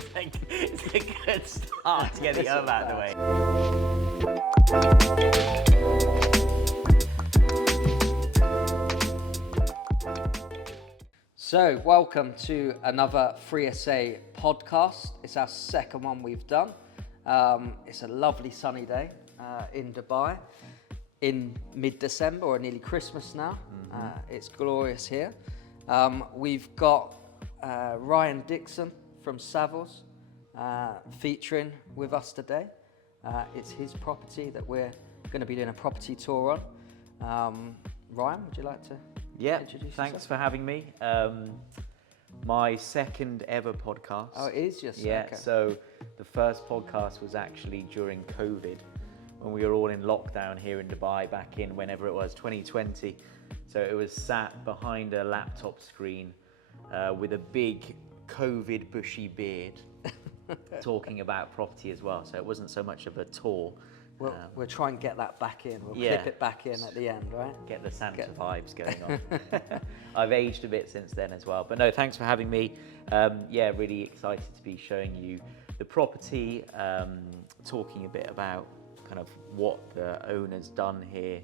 it's a good start to get the out of the way. So, welcome to another Free SA podcast. It's our second one we've done. It's a lovely sunny day in Dubai in mid-December, or nearly Christmas now. It's glorious here. We've got Ryan Dixon from Savills featuring with us today. It's his property that we're going to be doing a property tour on. Ryan, would you like to introduce thanks yourself? for having me. My second ever podcast. Oh, it is just yeah. okay. So the first podcast was actually during COVID, when we were all in lockdown here in Dubai back in whenever it was, 2020. So it was sat behind a laptop screen with a big COVID bushy beard, talking about property as well. So it wasn't so much of a tour. We'll try and get that back in. We'll clip it back in at the end, right? Get the Santa vibes going on. I've aged a bit since then as well. But no, thanks for having me. Really excited to be showing you the property, talking a bit about kind of what the owner's done here,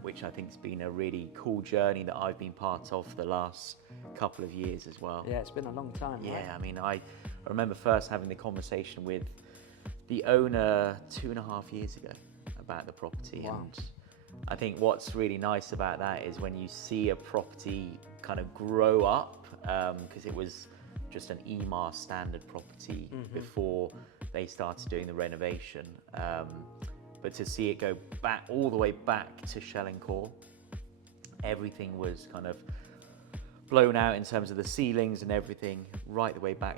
which I think has been a really cool journey that I've been part of for the last couple of years as well. Yeah, it's been a long time, right? Yeah, I mean, I remember first having the conversation with the owner 2.5 years ago about the property. Wow. And I think what's really nice about that is when you see a property kind of grow up, because it was just an EMAR standard property before they started doing the renovation, but to see it go back all the way back to shell and core, everything was kind of blown out in terms of the ceilings and everything, right the way back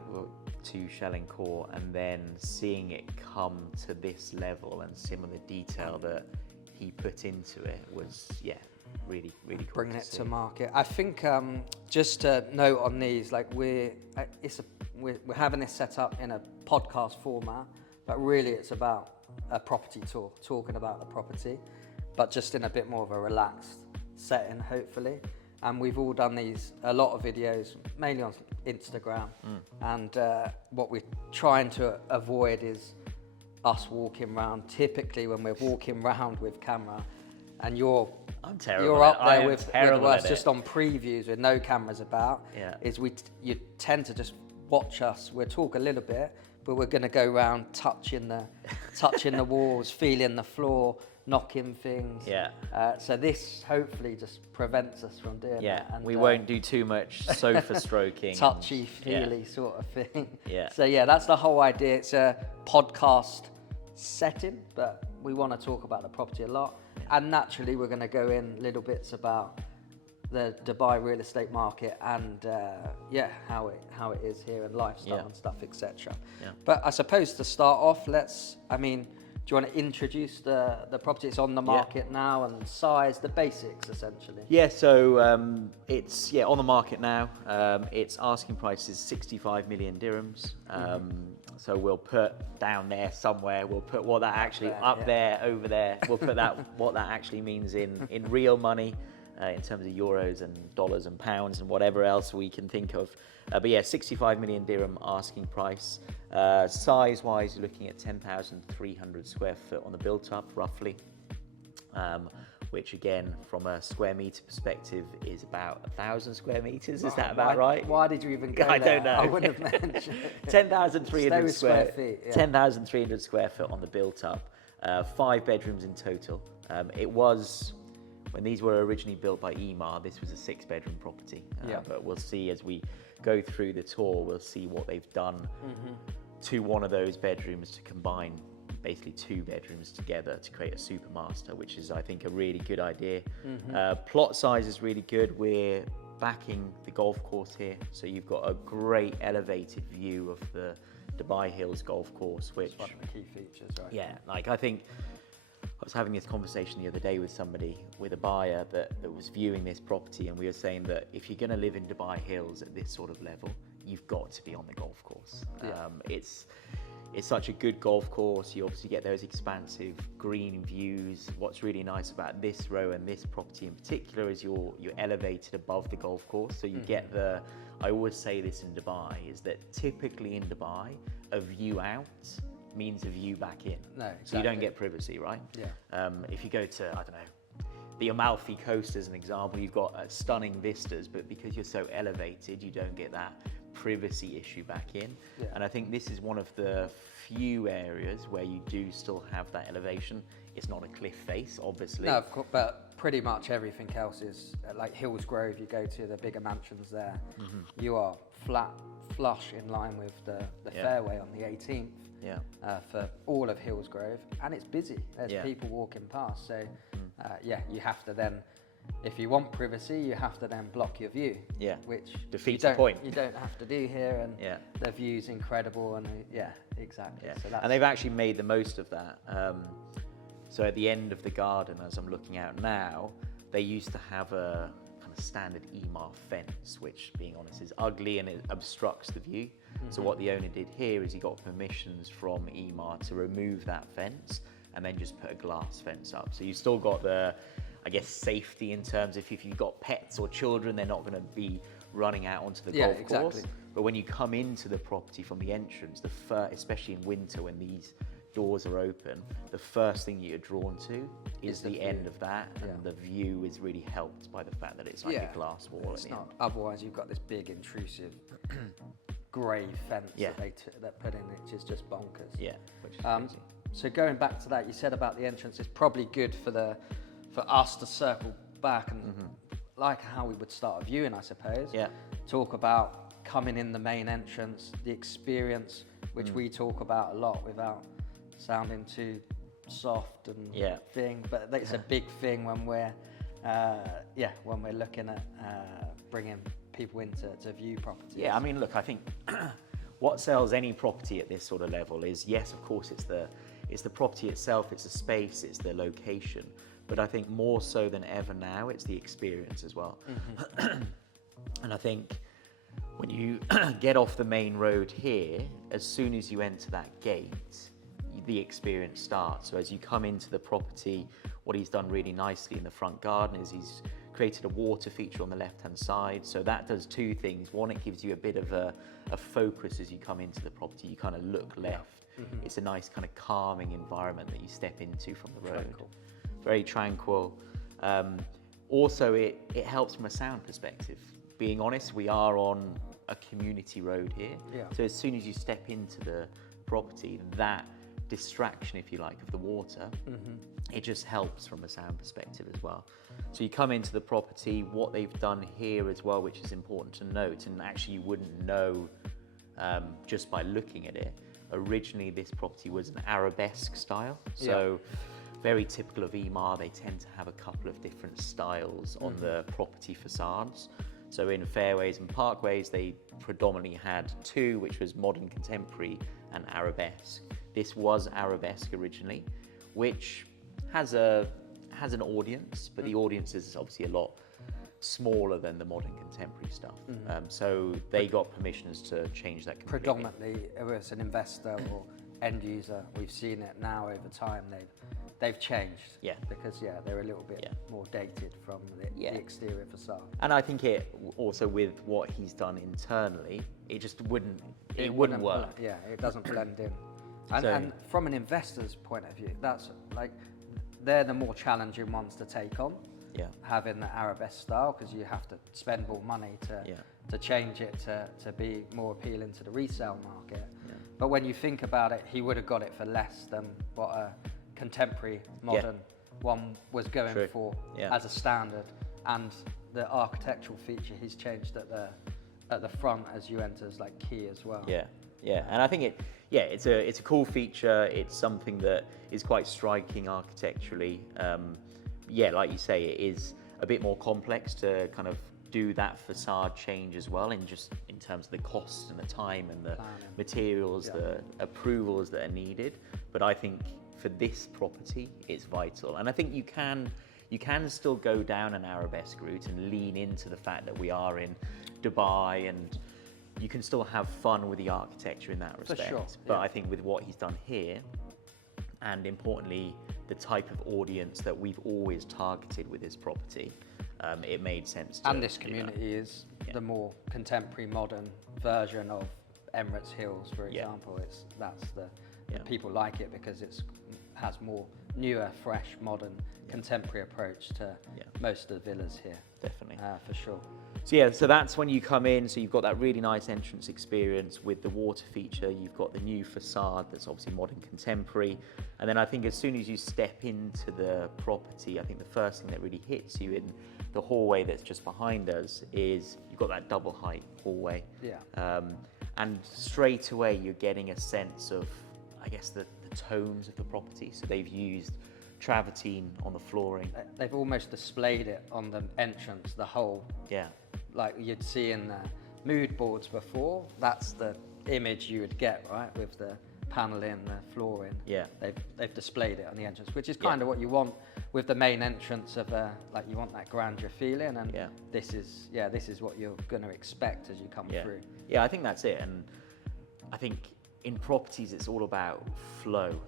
to shell and core, and then seeing it come to this level and some of the detail that he put into it was, really, really cool. Bringing it to market. I think just to note on these, like we're having this set up in a podcast format, but really it's about a property tour, talking about the property, but just in a bit more of a relaxed setting, hopefully. And we've all done a lot of videos, mainly on Instagram. And what we're trying to avoid is us walking around. Typically, when we're walking around with camera, and you're up there with us just on previews with no cameras about, you tend to just watch us. We'll talk a little bit, but we're going to go around touching the walls, feeling the floor, knocking things. So this hopefully just prevents us from doing that. And we won't do too much sofa stroking. Touchy-feely sort of thing. So that's the whole idea. It's a podcast setting, but we want to talk about the property a lot. And naturally, we're going to go in little bits about the Dubai real estate market and how it is here and lifestyle and stuff, etc. But I suppose to start off, do you want to introduce the property? It's on the market now, and size, the basics essentially. So it's on the market now. Its asking price is 65 million dirhams. So we'll put down there somewhere. We'll put what that actually there, over there. We'll put that what that actually means in real money, in terms of euros and dollars and pounds and whatever else we can think of. 65 million dirham asking price. Size-wise, you're looking at 10,300 square foot on the built-up, roughly. Which again, from a square meter perspective, is about 1,000 square meters. Is that about right? Why did you even go I there? don't know. I wouldn't have mentioned 10,300 square feet. 10,300 square foot on the built-up. 5 bedrooms in total. It was, when these were originally built by EMAR, this was a 6-bedroom property. But we'll see as we go through the tour, we'll see what they've done to one of those bedrooms to combine basically 2 bedrooms together to create a super master, which is, I think, a really good idea. Plot size is really good. We're backing the golf course here, so you've got a great elevated view of the Dubai Hills golf course, which is one of the key features, right? I think I was having this conversation the other day with somebody, with a buyer that was viewing this property, and we were saying that if you're going to live in Dubai Hills at this sort of level, you've got to be on the golf course. it's such a good golf course. You obviously get those expansive green views. What's really nice about this row and this property in particular is you're elevated above the golf course. So you get I always say this in Dubai, is that typically in Dubai, a view out means a view back in. No, exactly. So you don't get privacy, right? Yeah. If you go to, I don't know, the Amalfi Coast as an example, you've got stunning vistas, but because you're so elevated, you don't get that privacy issue back in. Yeah. And I think this is one of the few areas where you do still have that elevation. It's not a cliff face, obviously. No, of course, but pretty much everything else is like Hillsgrove. You go to the bigger mansions there, you are flush in line with the fairway on the 18th. Yeah. For all of Hillsgrove, and it's busy. There's people walking past, so you have to then, if you want privacy, you have to then block your view. Yeah. Which defeats the point. You don't have to do here, and the view's incredible, and exactly. Yeah. So that's, and they've actually made the most of that. So at the end of the garden, as I'm looking out now, they used to have a kind of standard EMAR fence, which, being honest, is ugly and it obstructs the view. So what the owner did here is he got permissions from EMAR to remove that fence and then just put a glass fence up. So you still got the, I guess, safety in terms of if you've got pets or children, they're not going to be running out onto the golf course. But when you come into the property from the entrance, especially in winter when these doors are open, the first thing you're drawn to is the end of that, and the view is really helped by the fact that it's like a glass wall. It's not. Otherwise, you've got this big intrusive grey fence that put in, which is just bonkers. Yeah, which is crazy. So going back to that, you said about the entrance, it's probably good for us to circle back and like how we would start a viewing, I suppose. Yeah. Talk about coming in the main entrance, the experience, which we talk about a lot without sounding too soft and thing, but it's a big thing when we're looking at bringing people in to view properties. Yeah, I mean, look, I think what sells any property at this sort of level is, yes, of course, it's the property itself, it's the space, it's the location, but I think more so than ever now, it's the experience as well. And I think when you get off the main road here, as soon as you enter that gate, the experience starts. So as you come into the property, what he's done really nicely in the front garden is he's created a water feature on the left-hand side. So that does two things. One, it gives you a bit of a focus as you come into the property. You kind of look left. It's a nice kind of calming environment that you step into from the road. Tranquil. Very tranquil. Also, it helps from a sound perspective. Being honest, we are on a community road here. Yeah. So as soon as you step into the property, that distraction, if you like, of the water, it just helps from a sound perspective as well. So you come into the property, what they've done here as well, which is important to note, and actually you wouldn't know just by looking at it. Originally, this property was an arabesque style. So very typical of EMAR, they tend to have a couple of different styles on the property facades. So in fairways and parkways, they predominantly had two, which was modern contemporary and arabesque. This was arabesque originally, which has an audience, but the audience is obviously a lot smaller than the modern contemporary stuff. So they got permissions to change that completely. Predominantly, if it's an investor or end user, we've seen it now over time. They've changed. Yeah. Because they're a little bit more dated from the exterior facade. And I think it also, with what he's done internally, it just wouldn't work. Yeah, it doesn't blend in. And from an investor's point of view, that's like, they're the more challenging ones to take on. Yeah. Having the arabesque style, because you have to spend more money to change it to be more appealing to the resale market. Yeah. But when you think about it, he would have got it for less than what a contemporary modern one was going for as a standard. And the architectural feature he's changed at the front as you enter is like key as well. Yeah, and I think it's a cool feature. It's something that is quite striking architecturally. Like you say, it is a bit more complex to kind of do that facade change as well, in terms of the cost and the time and the materials, the approvals that are needed. But I think for this property, it's vital, and I think you can still go down an arabesque route and lean into the fact that we are in Dubai, and you can still have fun with the architecture in that respect. sure, But yeah. I think with what he's done here, and importantly, the type of audience that we've always targeted with this property, it made sense to And this do that. community is Yeah. the more contemporary, modern version of Emirates Hills, for Yeah. example. That's the Yeah. people like it because has more newer, fresh, modern, contemporary approach to Yeah. most of the villas here. Definitely. For sure. So yeah, so that's when you come in. So you've got that really nice entrance experience with the water feature. You've got the new facade that's obviously modern contemporary. And then I think as soon as you step into the property, I think the first thing that really hits you in the hallway that's just behind us is you've got that double height hallway. Yeah. And straight away you're getting a sense of, I guess, the tones of the property. So they've used travertine on the flooring. They've almost displayed it on the entrance, the whole, Yeah. like you'd see in the mood boards before. That's the image you would get, right, with the paneling, the flooring. Yeah. They've displayed it on the entrance, which is Yeah. kind of what you want with the main entrance of like you want that grandeur feeling, and Yeah. this is what you're going to expect as you come Yeah. through. Yeah, I think that's it. And I think in properties, it's all about flow.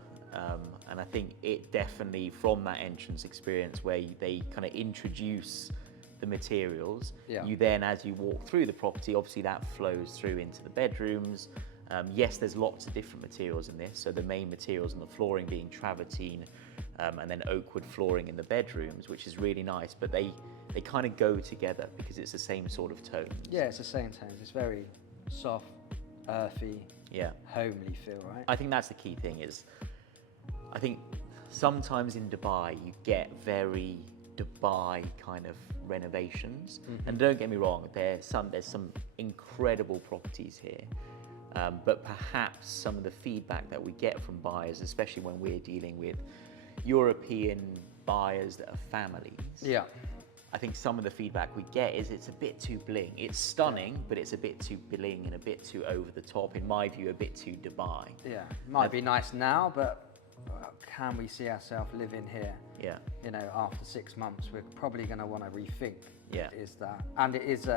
And I think it definitely, from that entrance experience where they kind of introduce the materials, Yeah. you then, as you walk through the property, obviously that flows through into the bedrooms. Yes, there's lots of different materials in this. So the main materials on the flooring being travertine, and then oak wood flooring in the bedrooms, which is really nice. But they kind of go together because it's the same sort of tone. Yeah, it's the same tones. It's very soft, earthy, Yeah. homely feel, right? I think that's the key thing is, I think sometimes in Dubai you get very Dubai kind of renovations. And don't get me wrong, there's some incredible properties here. But perhaps some of the feedback that we get from buyers, especially when we're dealing with European buyers that are families, Yeah. I think some of the feedback we get is it's a bit too bling. It's stunning, but it's a bit too bling and a bit too over the top, in my view, a bit too Dubai. Yeah, might be nice now, but can we see ourselves living here? Yeah. You know, after 6 months, we're probably going to want to rethink. Yeah. Is that, and it is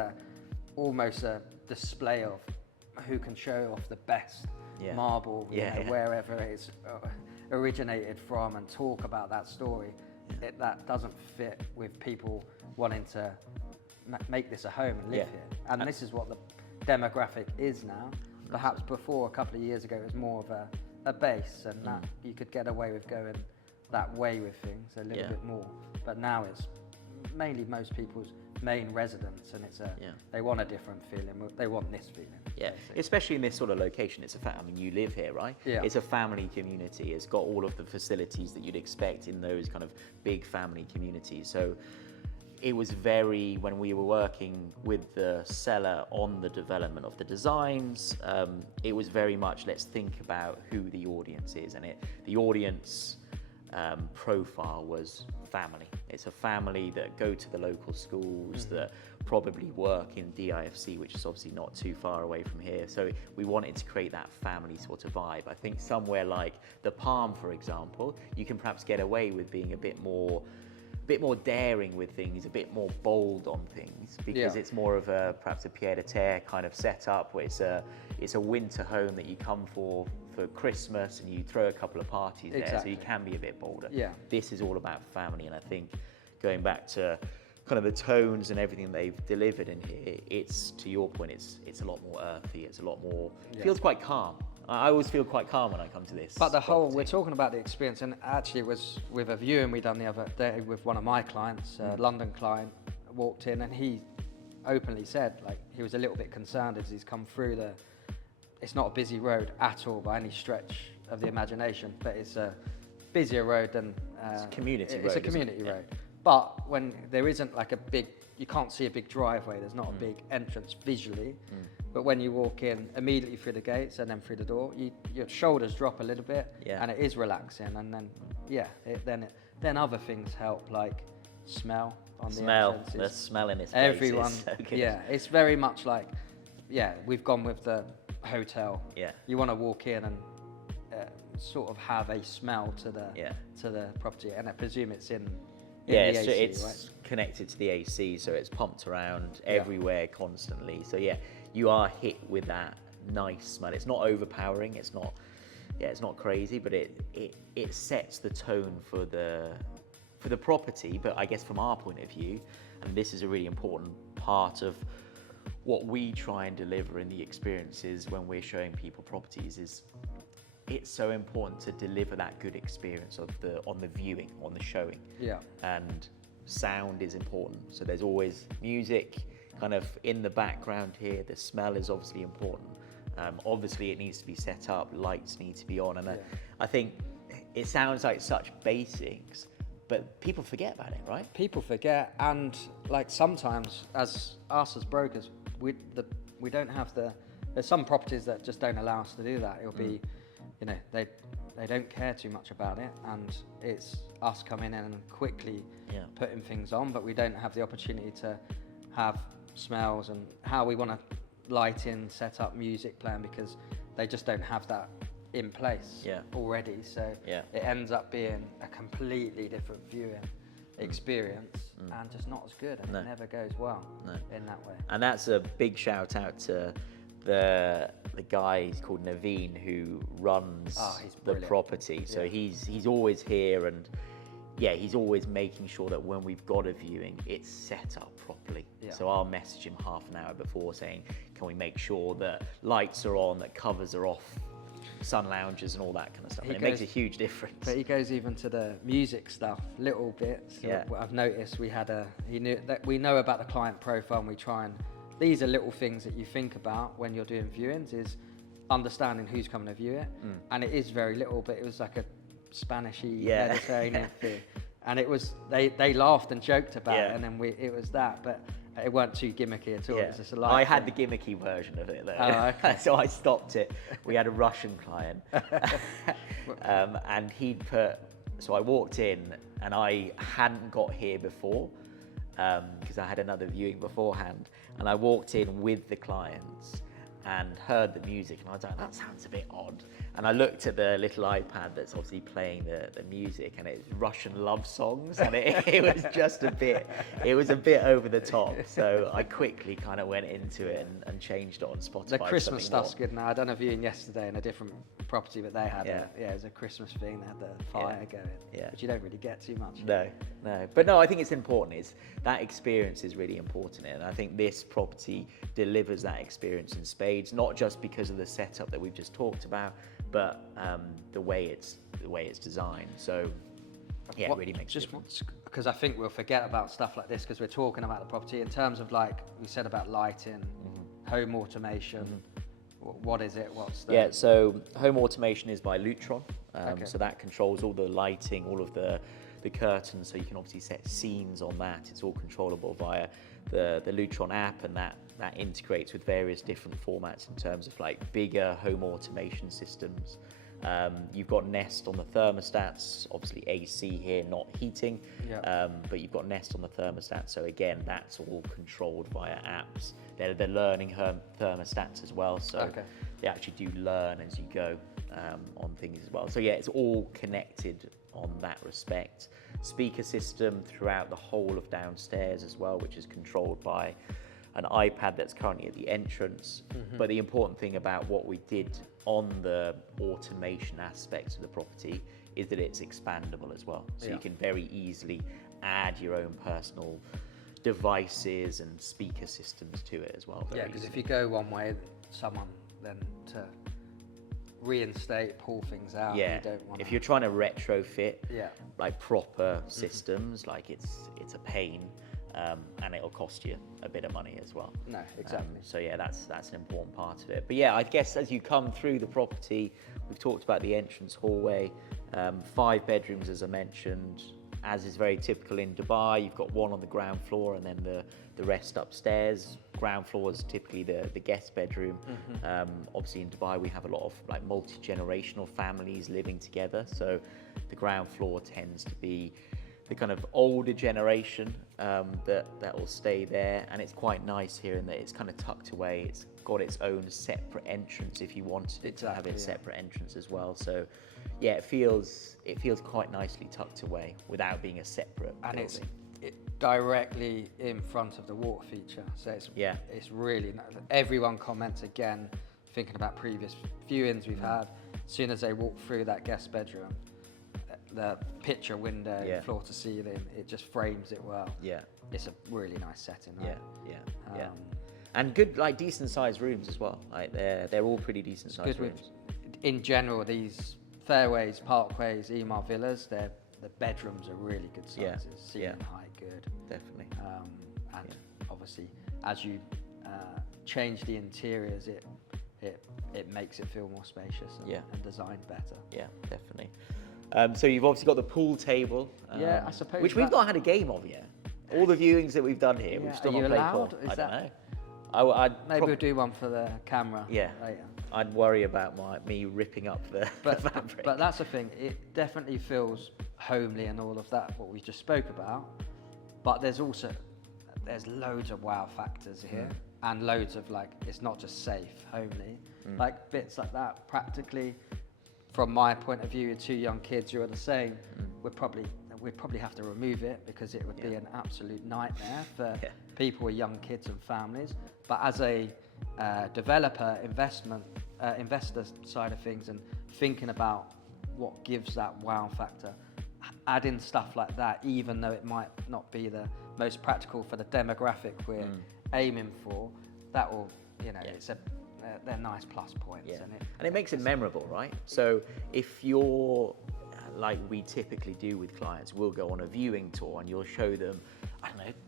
almost a display of who can show off the best Yeah. marble, you Yeah, know, yeah. wherever it's originated from, and talk about that story. That doesn't fit with people wanting to make this a home and live Yeah. here. And this is what the demographic is now. Perhaps before, a couple of years ago, it was more of a base, and that you could get away with going that way with things a little Yeah. bit more. But now it's mainly most people's main residence, and Yeah. they want a different feeling. They want this feeling. Yeah, basically. especially in this sort of location. It's I mean, you live here, right? Yeah. It's a family community. It's got all of the facilities that you'd expect in those kind of big family communities. So it was when we were working with the seller on the development of the designs, it was very much, let's think about who the audience is. And the audience profile was family. It's a family that go to the local schools, that probably work in DIFC, which is obviously not too far away from here. So we wanted to create that family sort of vibe. I think somewhere like the Palm, for example, you can perhaps get away with being a bit more daring with things, a bit more bold on things, because Yeah. it's more of perhaps a pied-à-terre kind of setup, where it's a winter home that you come for Christmas, and you throw a couple of parties there, so Exactly. you can be a bit bolder. Yeah. This is all about family, and I think going back to kind of the tones and everything they've delivered in here, it's, to your point, it's a lot more earthy, it's a lot more, feels quite calm. I always feel quite calm when I come to this. But the whole, property. we're talking about the experience, and actually it was with a viewing we done the other day with one of my clients, a London client, walked in, and he openly said, like, he was a little bit concerned as he's come through it's not a busy road at all by any stretch of the imagination, but it's a busier road than... It's a community road, It's a isn't it? community Yeah. road. But when there isn't like a big, you can't see a big driveway, there's not a big entrance visually, but when you walk in immediately through the gates and then through the door, your shoulders drop a little bit, Yeah. and it is relaxing, and then then other things help, like smell on the Smell, entrance. the smell in this place Everyone, is so good. yeah, it's very much like, we've gone with the hotel. Yeah. You want to walk in and sort of have a smell to the Yeah. to the property, and I presume it's in Yeah, the so AC, it's right? connected to the AC, so it's pumped around Yeah. everywhere constantly. So yeah, you are hit with that nice smell. It's not overpowering. It's not, yeah, it's not crazy, but it sets the tone for the property. But I guess from our point of view, and this is a really important part of what we try and deliver in the experiences when we're showing people properties, is it's so important to deliver that good experience on the viewing, on the showing. Yeah. And sound is important. So there's always music kind of in the background here. The smell is obviously important. Obviously it needs to be set up, lights need to be on. And I think it sounds like such basics, but people forget about it, right? People forget, and like sometimes as brokers, we don't have there's some properties that just don't allow us to do that. It'll be, you know, they don't care too much about it, and it's us coming in and quickly putting things on, but we don't have the opportunity to have smells and how we want to light in, set up music playing, because they just don't have that in place already. So it ends up being a completely different viewing experience and just not as good, and it never goes well in that way. And that's a big shout out to the guy, he's called Naveen, who runs the property. So he's always here, and he's always making sure that when we've got a viewing, it's set up properly. So I'll message him half an hour before saying, can we make sure that lights are on, that covers are off, sun lounges and all that kind of stuff. It makes a huge difference. But he goes even to the music stuff, little bits. I've noticed we know about the client profile, and we try and, these are little things that you think about when you're doing viewings, is understanding who's coming to view it. And it is very little, but it was like a Spanishy Mediterranean thing. And it was, they laughed and joked about it, and then it was that, but it weren't too gimmicky at all. It was just a light I had the gimmicky version of it though. Oh, okay. So I stopped it. We had a Russian client and so I walked in, and I hadn't got here before because I had another viewing beforehand, and I walked in with the clients and heard the music, and I was like, that sounds a bit odd. And I looked at the little iPad that's obviously playing the music, and it's Russian love songs, and it was just a bit over the top. So I quickly kind of went into it and changed it on Spotify. The Christmas stuff's good now. I done a viewing yesterday in a different property, but they had it was a Christmas thing. They had the fire going, which you don't really get too much. No. But no, I think it's important. That experience is really important, and I think this property delivers that experience in spades, not just because of the setup that we've just talked about, but the way it's designed. So it really makes a difference. Because I think we'll forget about stuff like this because we're talking about the property in terms of, like we said, about lighting, home automation. What is it? What's the... So home automation is by Lutron. So that controls all the lighting, all of the curtains, so you can obviously set scenes on that. It's all controllable via the Lutron app, and that integrates with various different formats in terms of like bigger home automation systems. You've got Nest on the thermostats, obviously AC here, not heating, but you've got Nest on the thermostat. So again, that's all controlled via apps. They're learning thermostats as well, so they actually do learn as you go on things as well. So it's all connected on that respect. Speaker system throughout the whole of downstairs as well, which is controlled by an iPad that's currently at the entrance. But the important thing about what we did on the automation aspects of the property is that it's expandable as well. So you can very easily add your own personal devices and speaker systems to it as well. Because if you go one way, someone then to reinstate, pull things out. You don't want. If you're trying to retrofit like proper systems, like it's a pain. And it'll cost you a bit of money as well. No, exactly. So that's an important part of it. But I guess as you come through the property, we've talked about the entrance hallway, 5 bedrooms as I mentioned, as is very typical in Dubai. You've got one on the ground floor and then the rest upstairs. Ground floor is typically the guest bedroom. Obviously in Dubai we have a lot of like multi-generational families living together, so the ground floor tends to be the kind of older generation that will stay there, and it's quite nice here in that it's kind of tucked away. It's got its own separate entrance if you wanted it to have its separate entrance as well. So yeah, it feels quite nicely tucked away without being a separate building. It's directly in front of the water feature, so it's really everyone comments again, thinking about previous viewings we've had. As soon as they walk through that guest bedroom, the picture window, floor to ceiling, it just frames it well. Yeah, it's a really nice setting. Right? Yeah. And good, like decent sized rooms as well. Like they're all pretty decent sized rooms. In general, these fairways, parkways, Emaar villas, the bedrooms are really good sizes. Ceiling height, good. Definitely. And obviously, as you change the interiors, it makes it feel more spacious and designed better. Yeah, definitely. So you've obviously got the pool table. I suppose. Which we've not had a game of yet. All the viewings that we've done here, we've still not played pool. I don't know. Maybe we'll do one for the camera later. I'd worry about me ripping up the fabric. But that's the thing. It definitely feels homely and all of that, what we just spoke about. But there's loads of wow factors here, and loads of it's not just safe, homely, like bits like that. Practically, from my point of view, 2 young kids who are the same, we'd probably have to remove it because it would be an absolute nightmare for people with young kids and families. But as a developer, investor side of things, and thinking about what gives that wow factor, adding stuff like that, even though it might not be the most practical for the demographic we're aiming for, that will, they're nice plus points. And it makes it memorable, right? So if you're, like we typically do with clients, we'll go on a viewing tour and you'll show them,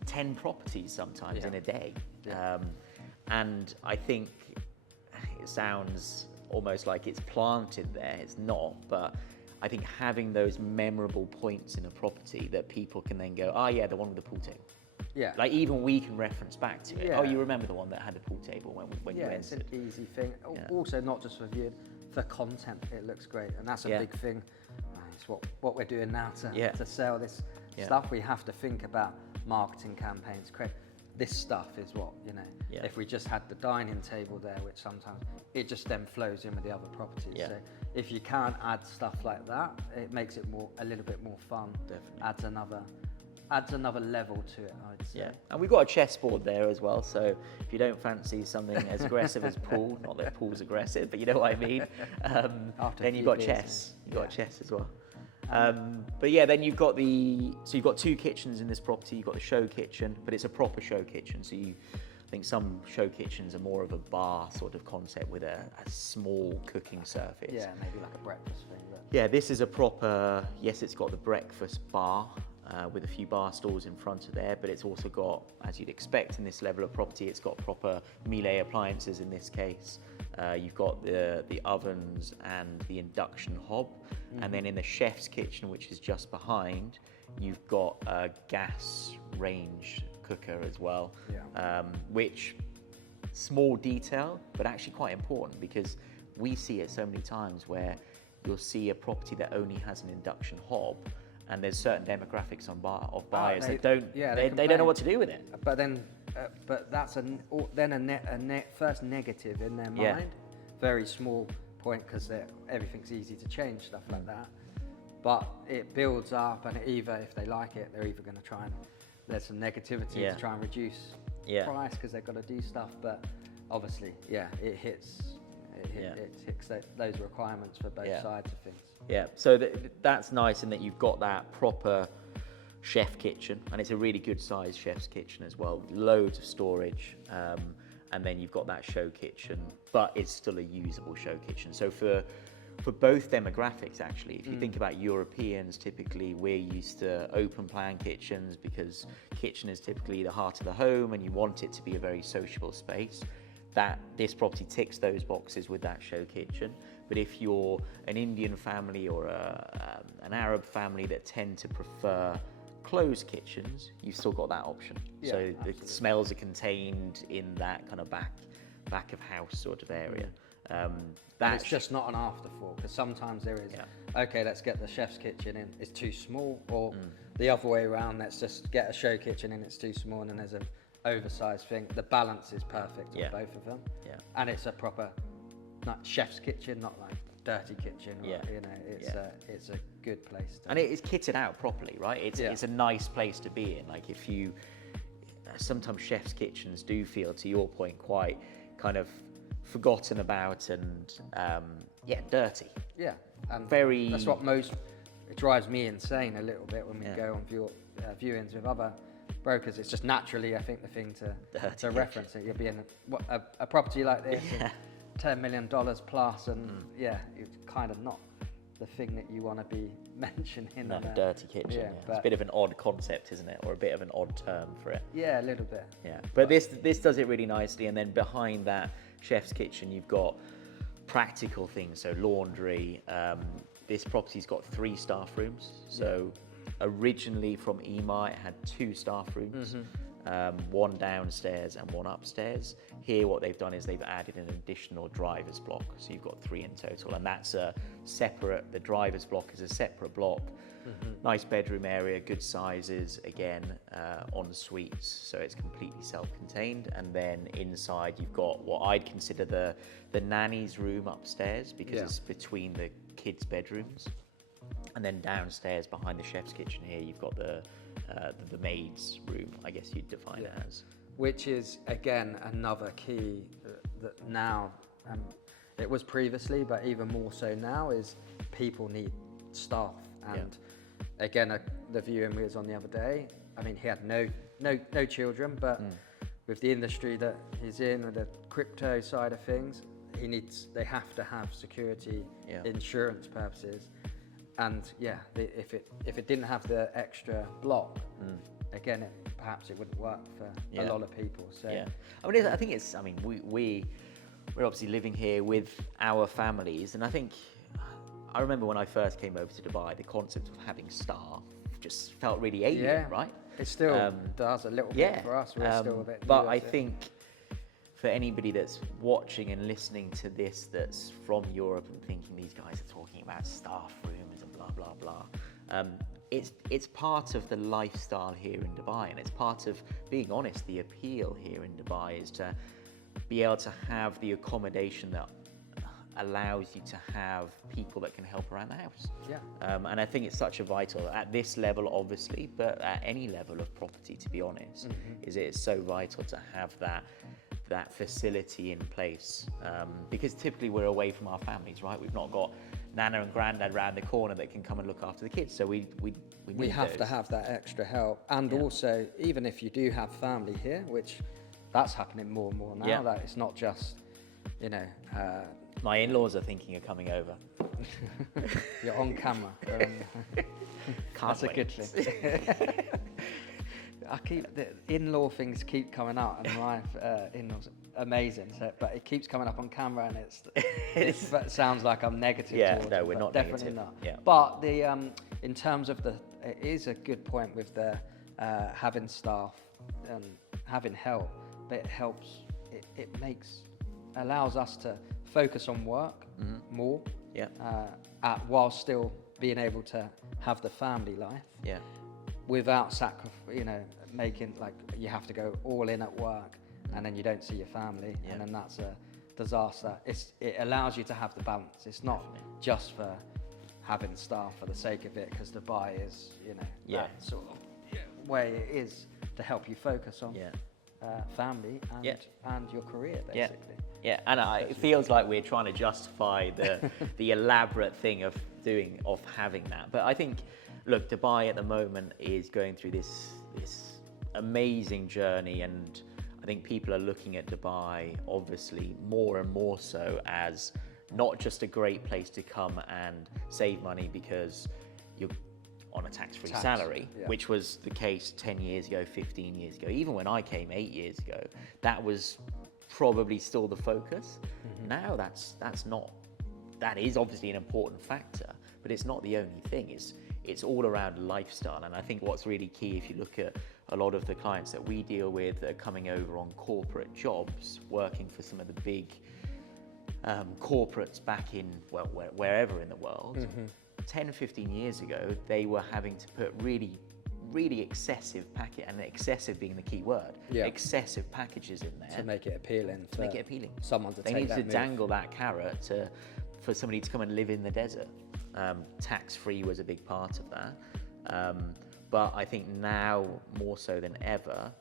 10 properties sometimes in a day. And I think it sounds almost like it's planted there. It's not, but I think having those memorable points in a property that people can then go, the one with the pool table. Yeah. Like even we can reference back to it. Yeah. Oh, you remember the one that had the pool table when you entered. It's an easy thing. Yeah. Also, not just for viewing, for content, it looks great, and that's a big thing. It's what we're doing now to sell this stuff. We have to think about marketing campaigns. This stuff is what If we just had the dining table there, which sometimes it just then flows in with the other properties. So if you can't add stuff like that, it makes it a little bit more fun. Definitely adds another level to it, I would say. Yeah, and we've got a chessboard there as well, so if you don't fancy something as aggressive as pool, not that pool's aggressive, but you know what I mean, then you've got chess. You've got chess as well. But then you've got you've got 2 kitchens in this property. You've got the show kitchen, but it's a proper show kitchen. So I think some show kitchens are more of a bar sort of concept with a small cooking surface. Yeah, maybe like a breakfast thing. Yeah, this is a proper, it's got the breakfast bar with a few bar stools in front of there, but it's also got, as you'd expect in this level of property, it's got proper Miele appliances in this case. You've got the ovens and the induction hob. And then in the chef's kitchen, which is just behind, you've got a gas range cooker as well, which small detail, but actually quite important, because we see it so many times where you'll see a property that only has an induction hob, and there's certain demographics of buyers that they don't know what to do with it. But then, but that's a first negative in their mind. Yeah. Very small point, because everything's easy to change, stuff like that. But it builds up, and either if they like it, they're either going to try and there's some negativity to try and reduce price because they've got to do stuff. But obviously, it hits those requirements for both sides of things. Yeah, so that's nice in that you've got that proper chef kitchen, and it's a really good sized chef's kitchen as well, with loads of storage, and then you've got that show kitchen, but it's still a usable show kitchen. So for both demographics, actually, if you think about Europeans, typically we're used to open plan kitchens because kitchen is typically the heart of the home and you want it to be a very sociable space. That this property ticks those boxes with that show kitchen. But if you're an Indian family or an Arab family that tend to prefer closed kitchens, you've still got that option. So absolutely. the smells are contained in that kind of back of house sort of area. And it's just not an afterthought, because sometimes there is, okay, let's get the chef's kitchen in, it's too small, or the other way around, let's just get a show kitchen in, it's too small, and then there's an oversized thing. The balance is perfect on both of them. Yeah. And it's a proper, not chef's kitchen, not like dirty kitchen. Or, you know, it's a good place to. And it is kitted out properly, right? It's a nice place to be in. Like if you, sometimes chef's kitchens do feel, to your point, quite kind of forgotten about and dirty. Yeah, and very. That's what it drives me insane a little bit when we go on viewings with other brokers. It's just naturally, I think, the thing to reference it. You'll be in a property like this, $10 million plus, and it's kind of not the thing that you want to be mentioning. No, a dirty kitchen. Yeah. It's a bit of an odd concept, isn't it, or a bit of an odd term for it? Yeah, a little bit. Yeah, but this does it really nicely, and then behind that chef's kitchen, you've got practical things, so laundry. This property's got 3 staff rooms. So originally from EMA, it had 2 staff rooms, one downstairs and one upstairs. Here, what they've done is they've added an additional driver's block. So you've got 3 in total, and that's a separate, the driver's block is a separate block. Nice bedroom area, good sizes, again, en suites, so it's completely self-contained. And then inside you've got what I'd consider the nanny's room upstairs, because it's between the kids' bedrooms. And then downstairs behind the chef's kitchen here, you've got the maid's room, I guess you'd define it as. Which is, again, another key that now, it was previously, but even more so now, is people need staff. And again, the viewing we was on the other day, I mean, he had no children, but with the industry that he's in, with the crypto side of things, they have to have security, insurance purposes. And if it didn't have the extra block, again, perhaps it wouldn't work for a lot of people. So I mean, I think it's. I mean, we're obviously living here with our families, and I remember when I first came over to Dubai, the concept of having staff just felt really alien, right? It still does a little bit for us. We're still a bit. But I think for anybody that's watching and listening to this, that's from Europe and thinking these guys are talking about staff rooms and blah blah blah, it's part of the lifestyle here in Dubai, and it's part of, being honest, the appeal here in Dubai is to be able to have the accommodation that allows you to have people that can help around the house. And I think it's such a vital, at this level obviously, but at any level of property, to be honest, it's so vital to have that facility in place, because typically we're away from our families, right? We've not got Nana and Grandad around the corner that can come and look after the kids, so we have to have that extra help. And also, even if you do have family here, which that's happening more and more now, that it's not just, my in-laws are thinking of coming over. You're on camera. That's wait. A good thing. The in-law things keep coming out, and my in-laws amazing. So, but it keeps coming up on camera, and it sounds like I'm negative. No, we're not definitely negative. not. But in terms of it is a good point with the having staff and having help. But it helps. It allows us to focus on work more. While still being able to have the family life. Without making, like, you have to go all in at work and then you don't see your family, and then that's a disaster. It allows you to have the balance. It's not just for having staff for the sake of it, because Dubai is, that sort of way it is to help you focus on family and your career, basically. And it feels like we're trying to justify the elaborate thing of having that. But I think, look, Dubai at the moment is going through this amazing journey, and I think people are looking at Dubai, obviously, more and more so as not just a great place to come and save money because you're on a tax-free salary, which was the case 10 years ago, 15 years ago. Even when I came 8 years ago, that was probably still the focus. Now that's not. That is obviously an important factor, but it's not the only thing. It's all around lifestyle. And I think what's really key, if you look at a lot of the clients that we deal with that are coming over on corporate jobs, working for some of the big corporates back in, well, wherever in the world, 10, 15 years ago, they were having to put really excessive and excessive being the key word, excessive packages in there to make it appealing. To make it appealing. Someone to they take needed that to move. dangle that carrot for somebody to come and live in the desert. Tax-free was a big part of that. But I think now, more so than ever,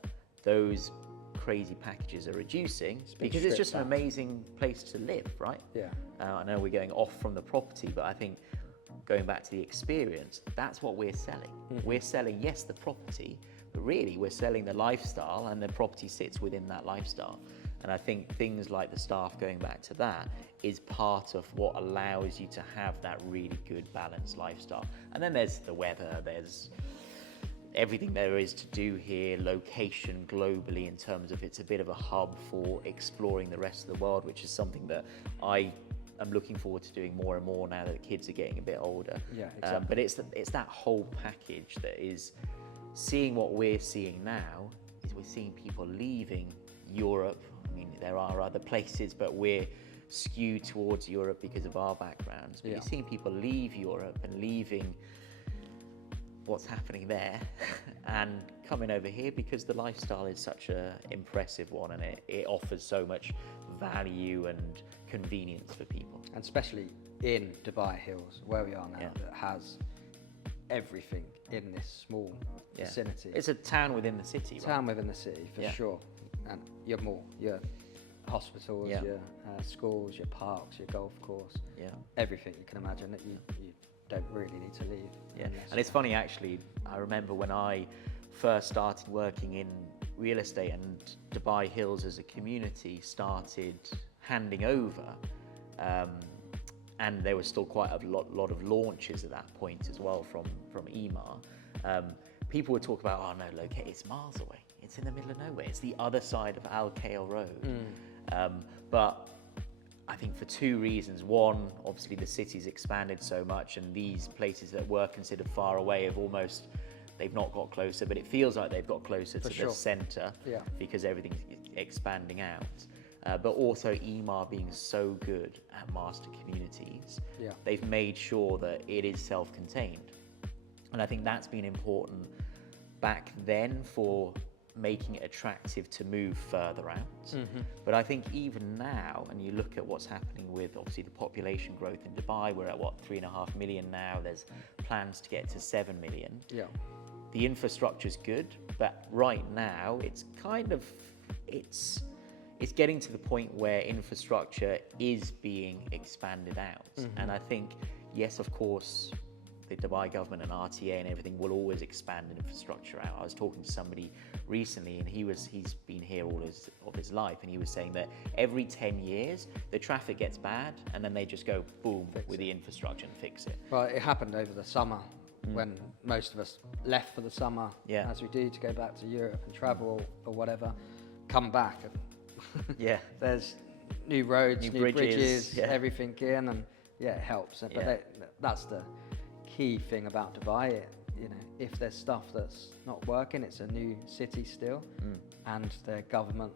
those crazy packages are reducing because it's just an amazing place to live, right? Yeah. I know we're going off from the property, but I think going back to the experience, that's what we're selling. We're selling, yes, the property, but really we're selling the lifestyle, and the property sits within that lifestyle. And I think things like the staff, going back to that, is part of what allows you to have that really good balanced lifestyle. And then there's the weather, there's everything there is to do here, location globally, in terms of it's a bit of a hub for exploring the rest of the world, which is something that I'm looking forward to doing more and more now that the kids are getting a bit older. Yeah, exactly. But it's that whole package that is seeing what we're seeing now, is we're seeing people leaving Europe. I mean, there are other places, but we're skewed towards Europe because of our backgrounds. But you're seeing people leave Europe and leaving what's happening there and coming over here because the lifestyle is such a impressive one, and it offers so much value and convenience for people. And especially in Dubai Hills, where we are now, that has everything in this small vicinity. It's a town within the city, right? Town within the city, for sure. And your hospitals, your schools, your parks, your golf course, everything you can imagine that you don't really need to leave. Yeah, and it's funny actually, I remember when I first started working in real estate and Dubai Hills as a community started handing over, and there was still quite a lot of launches at that point as well from EMA. People would talk about, oh no, look, it's miles away. It's in the middle of nowhere. It's the other side of Al Khail Road. But I think for two reasons. One, obviously the city's expanded so much, and these places that were considered far away they've not got closer, but it feels like they've got closer to the centre because everything's expanding out. But also EMA being so good at master communities, they've made sure that it is self-contained. And I think that's been important back then for making it attractive to move further out. But I think even now, and you look at what's happening with obviously the population growth in Dubai, we're at 3.5 million now, there's plans to get to 7 million. The infrastructure's good, but right now it's getting to the point where infrastructure is being expanded out. And I think, yes, of course, the Dubai government and RTA and everything will always expand infrastructure out. I was talking to somebody recently, and he's been here all of his life, and he was saying that every 10 years the traffic gets bad, and then they just go boom with the infrastructure and fix it. Well, it happened over the summer when most of us left for the summer, as we do, to go back to Europe and travel or whatever, come back and there's new roads, new bridges, everything in, and it helps. But that's the key thing about Dubai. If there's stuff that's not working, it's a new city still, and the government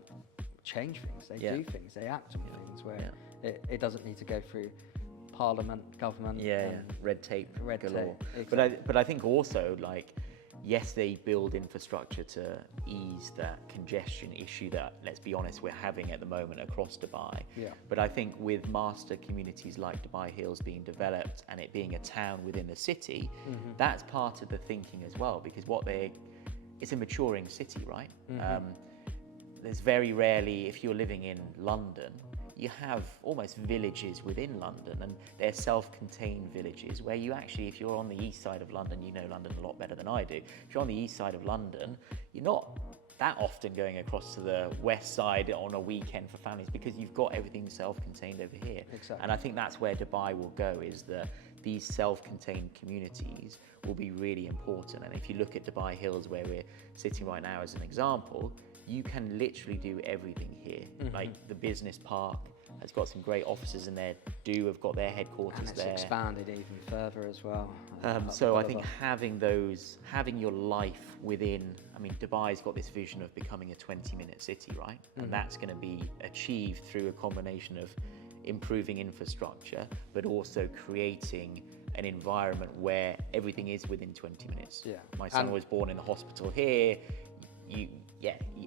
change things, they do things, they act on things where it doesn't need to go through parliament, government, red tape galore. Exactly. But I think also, like, yes, they build infrastructure to ease that congestion issue that, let's be honest, we're having at the moment across Dubai. But I think with master communities like Dubai Hills being developed and it being a town within the city, that's part of the thinking as well, because it's a maturing city, right? There's very rarely, if you're living in London, you have almost villages within London, and they're self-contained villages where you actually, if you're on the east side of London, you know London a lot better than I do. If you're on the east side of London, you're not that often going across to the west side on a weekend for families because you've got everything self-contained over here. Exactly. And I think that's where Dubai will go, is these self-contained communities will be really important. And if you look at Dubai Hills, where we're sitting right now as an example, you can literally do everything here. Like the business park has got some great offices in there. Have got their headquarters there. And it's expanded even further as well. So I think having your life within, I mean, Dubai's got this vision of becoming a 20-minute city, right? And that's going to be achieved through a combination of improving infrastructure, but also creating an environment where everything is within 20 minutes. Yeah. My son was born in the hospital here.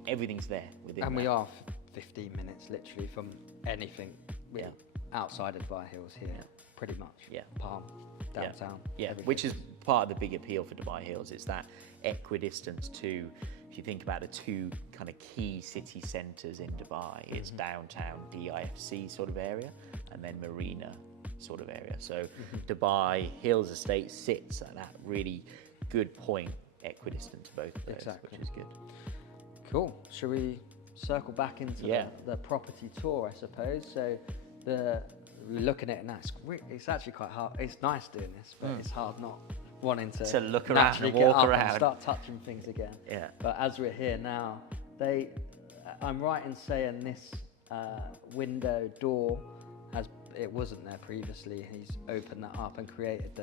Everything's there within. And that. we are 15 minutes literally from anything Yeah. outside of Dubai Hills here, pretty much. Yeah. Palm, downtown. Yeah, everything. which is part of the big appeal for Dubai Hills. It's that equidistance to, if you think about the two kind of key city centres in Dubai, it's downtown DIFC sort of area, and then Marina sort of area. So Dubai Hills Estate sits at that really good point, equidistant to both of those, Exactly. which is good. Cool. Shall we circle back into the property tour, I suppose? So we're looking at it now. It's actually quite hard. It's nice doing this, but it's hard not wanting to look around naturally and get walk up around and start touching things again. Yeah. But as we're here now, I'm right in saying this window door it wasn't there previously. He's opened that up and created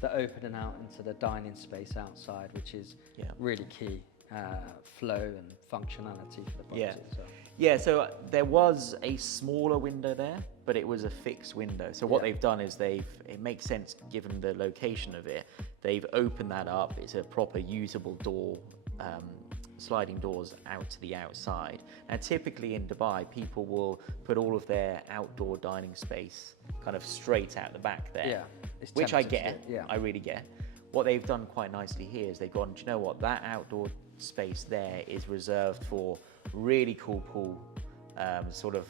the opening out into the dining space outside, which is really key. Flow and functionality for the property. So there was a smaller window there, but it was a fixed window. So what they've done is it makes sense given the location of it. They've opened that up. It's a proper usable door, sliding doors out to the outside. And typically in Dubai, people will put all of their outdoor dining space kind of straight out the back there, which I get. I really get. What they've done quite nicely here is they've gone, do you know what, that outdoor space there is reserved for really cool pool, sort of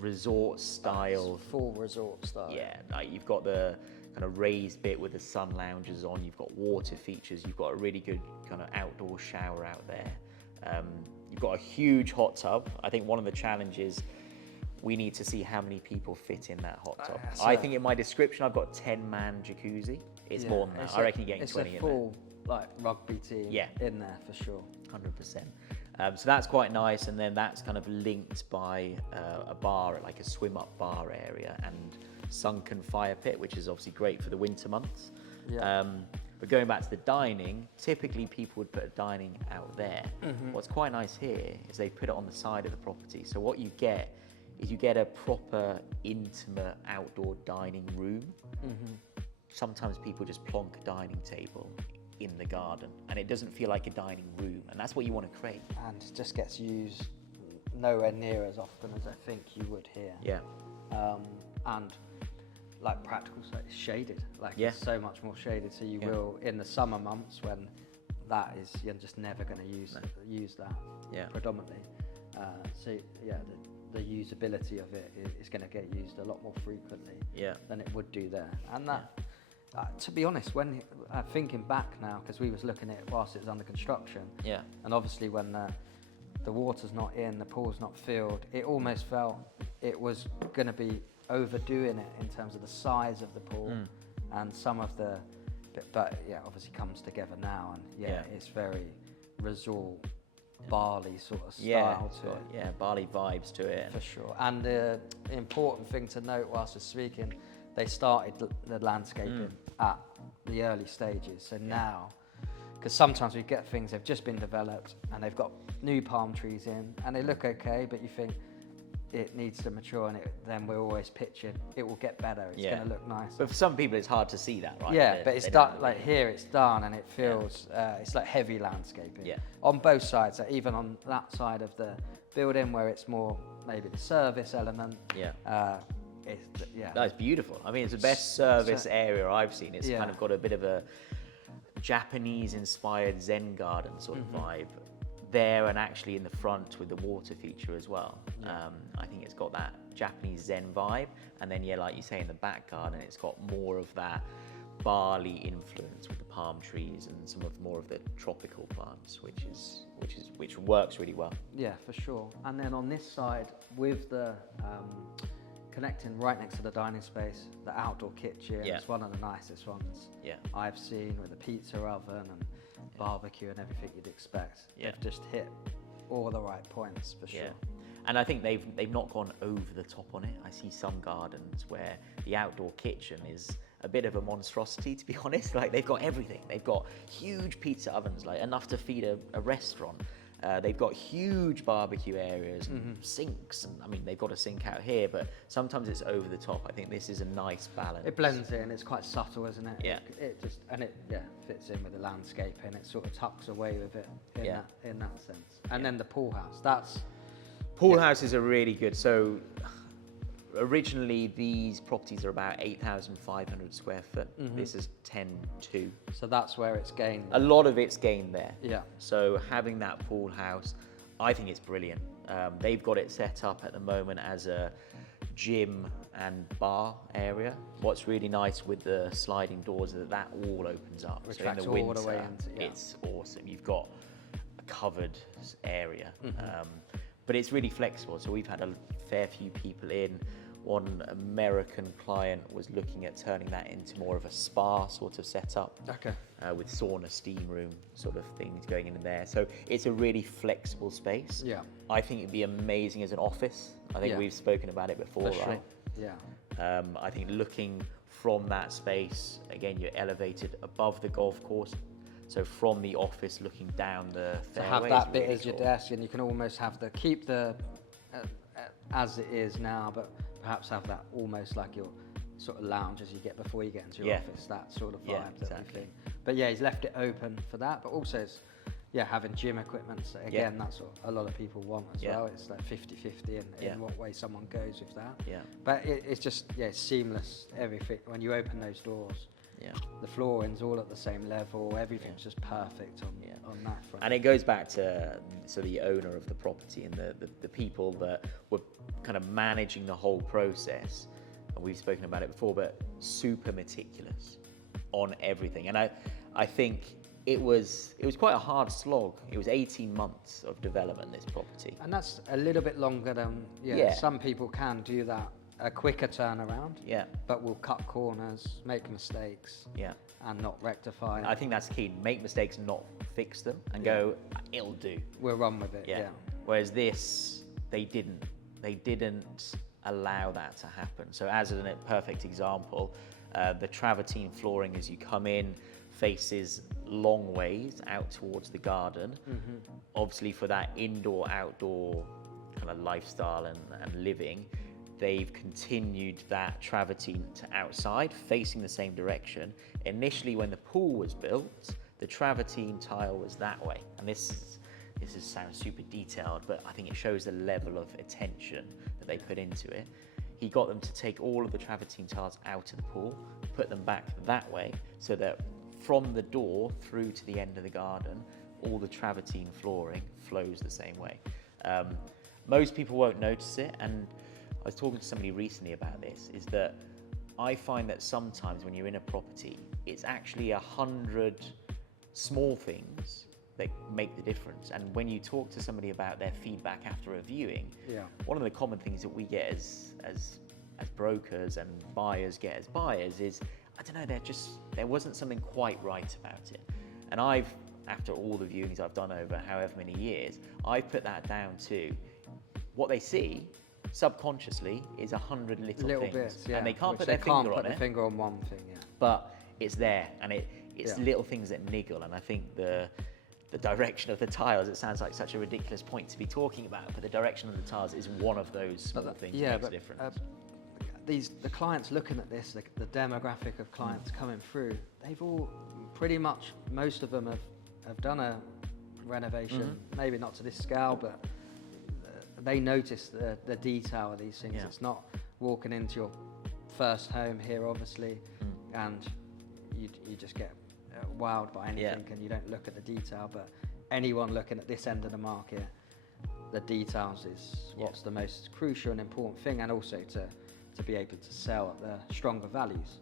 resort style. Full resort style. Yeah, like you've got the kind of raised bit with the sun lounges on, you've got water features, you've got a really good kind of outdoor shower out there. You've got a huge hot tub. I think one of the challenges, we need to see how many people fit in that hot tub. I think in my description, I've got 10-man jacuzzi. It's more than that. I reckon you're getting 20 in there. It's a full like rugby team in there for sure. 100%. So that's quite nice, and then that's kind of linked by a bar, like a swim-up bar area, and sunken fire pit, which is obviously great for the winter months. But going back to the dining, typically people would put a dining out there. What's quite nice here is they put it on the side of the property. So what you get is you get a proper intimate outdoor dining room. Sometimes people just plonk a dining table in the garden, and it doesn't feel like a dining room, and that's what you want to create. And it just gets used nowhere near as often as I think you would here. And like practical, so it's shaded. It's so much more shaded. So you will in the summer months when that is, you're just never going to use that predominantly. The usability of it is going to get used a lot more frequently than it would do there. And that, to be honest, when thinking back now, because we was looking at it whilst it was under construction, and obviously when the water's not in, the pool's not filled, it almost felt it was going to be overdoing it in terms of the size of the pool and some of the, but obviously comes together now, and it's very resort Bali sort of style to it. Yeah, Bali vibes to it. For sure. And the important thing to note whilst we're speaking, they started the landscaping at the early stages. So now, because sometimes we get things, they've just been developed and they've got new palm trees in and they look okay, but you think it needs to mature, and then we're always pitching, it will get better, it's going to look nice. But for some people it's hard to see that, right? Yeah, but it's done, like here it's done, and it feels, it's like heavy landscaping. On both sides, like even on that side of the building where it's more maybe the service element. That's beautiful. I mean, it's the best service area I've seen. It's kind of got a bit of a Japanese-inspired Zen garden sort of vibe there, and actually in the front with the water feature as well. I think it's got that Japanese Zen vibe, and then like you say, in the back garden it's got more of that Bali influence with the palm trees and some of more of the tropical plants, which works really well. Yeah, for sure. And then on this side, with the connecting right next to the dining space, the outdoor kitchen, it's one of the nicest ones I've seen, with a pizza oven and barbecue and everything you'd expect. They've just hit all the right points for sure. And I think they've not gone over the top on it. I see some gardens where the outdoor kitchen is a bit of a monstrosity, to be honest. Like, they've got everything. They've got huge pizza ovens, like enough to feed a restaurant. They've got huge barbecue areas and sinks, and I mean they've got a sink out here, but sometimes it's over the top. I think this is a nice balance. It blends in. It's quite subtle, isn't it? Yeah. It just fits in with the landscape, and it sort of tucks away with it in that sense. And then the pool house. Pool house is a really good. So originally these properties are about 8,500 square foot. This is 10.2. So that's where it's gained. A lot of it's gained there. Yeah. So having that pool house, I think it's brilliant. They've got it set up at the moment as a gym and bar area. What's really nice with the sliding doors is that all opens up. Retracts so in the all winter, the way into, it's awesome. You've got a covered area, but it's really flexible. So we've had a fair few people in. One American client was looking at turning that into more of a spa sort of setup. Okay. With sauna, steam room sort of things going in there. So it's a really flexible space. Yeah. I think it'd be amazing as an office. I think we've spoken about it before, For right? Sure. Yeah. I think looking from that space, again, you're elevated above the golf course. So from the office looking down the fairway. To have that bit as your desk, and you can almost have keep the as it is now, but perhaps have that almost like your sort of lounge as you get before you get into your office, that sort of vibe. Exactly. But he's left it open for that, but also it's, having gym equipment. So again, that's what a lot of people want as well. It's like 50-50 in what way someone goes with that. Yeah. But it's just, it's seamless, everything. When you open those doors, the flooring's all at the same level, everything's just perfect on that front. And it goes back to the owner of the property and the people that were kind of managing the whole process. And we've spoken about it before, but super meticulous on everything. And I think it was quite a hard slog. It was 18 months of development, this property. And that's a little bit longer than, some people can do that, a quicker turnaround. Yeah. But will cut corners, make mistakes. Yeah. And not rectify. I think that's key. Make mistakes, not fix them, and go, it'll do. We'll run with it. Yeah. Whereas this, they didn't allow that to happen. So as a perfect example, the travertine flooring as you come in faces long ways out towards the garden. Obviously for that indoor outdoor kind of lifestyle and living, they've continued that travertine to outside facing the same direction. Initially when the pool was built, the travertine tile was that way, and this sounds super detailed, but I think it shows the level of attention that they put into it. He got them to take all of the travertine tiles out of the pool, put them back that way, so that from the door through to the end of the garden, all the travertine flooring flows the same way. Most people won't notice it, and I was talking to somebody recently about this, is that I find that sometimes when you're in a property, it's actually 100 small things that make the difference. And when you talk to somebody about their feedback after a viewing, one of the common things that we get as brokers and buyers get as buyers is, I don't know, there wasn't something quite right about it. And after all the viewings I've done over however many years, I've put that down to what they see subconsciously is 100 little things, bits, and they can't put their finger on one thing, but it's there, and it's little things that niggle. And I think the direction of the tiles, it sounds like such a ridiculous point to be talking about, but the direction of the tiles is one of those small things that makes a difference. The clients looking at this, the demographic of clients coming through, they've all pretty much, most of them have done a renovation, maybe not to this scale, but they notice the detail of these things. It's not walking into your first home here, obviously, and you just get wowed by anything and you don't look at the detail. But anyone looking at this end of the market, the details is what's the most crucial and important thing, and also to be able to sell at the stronger values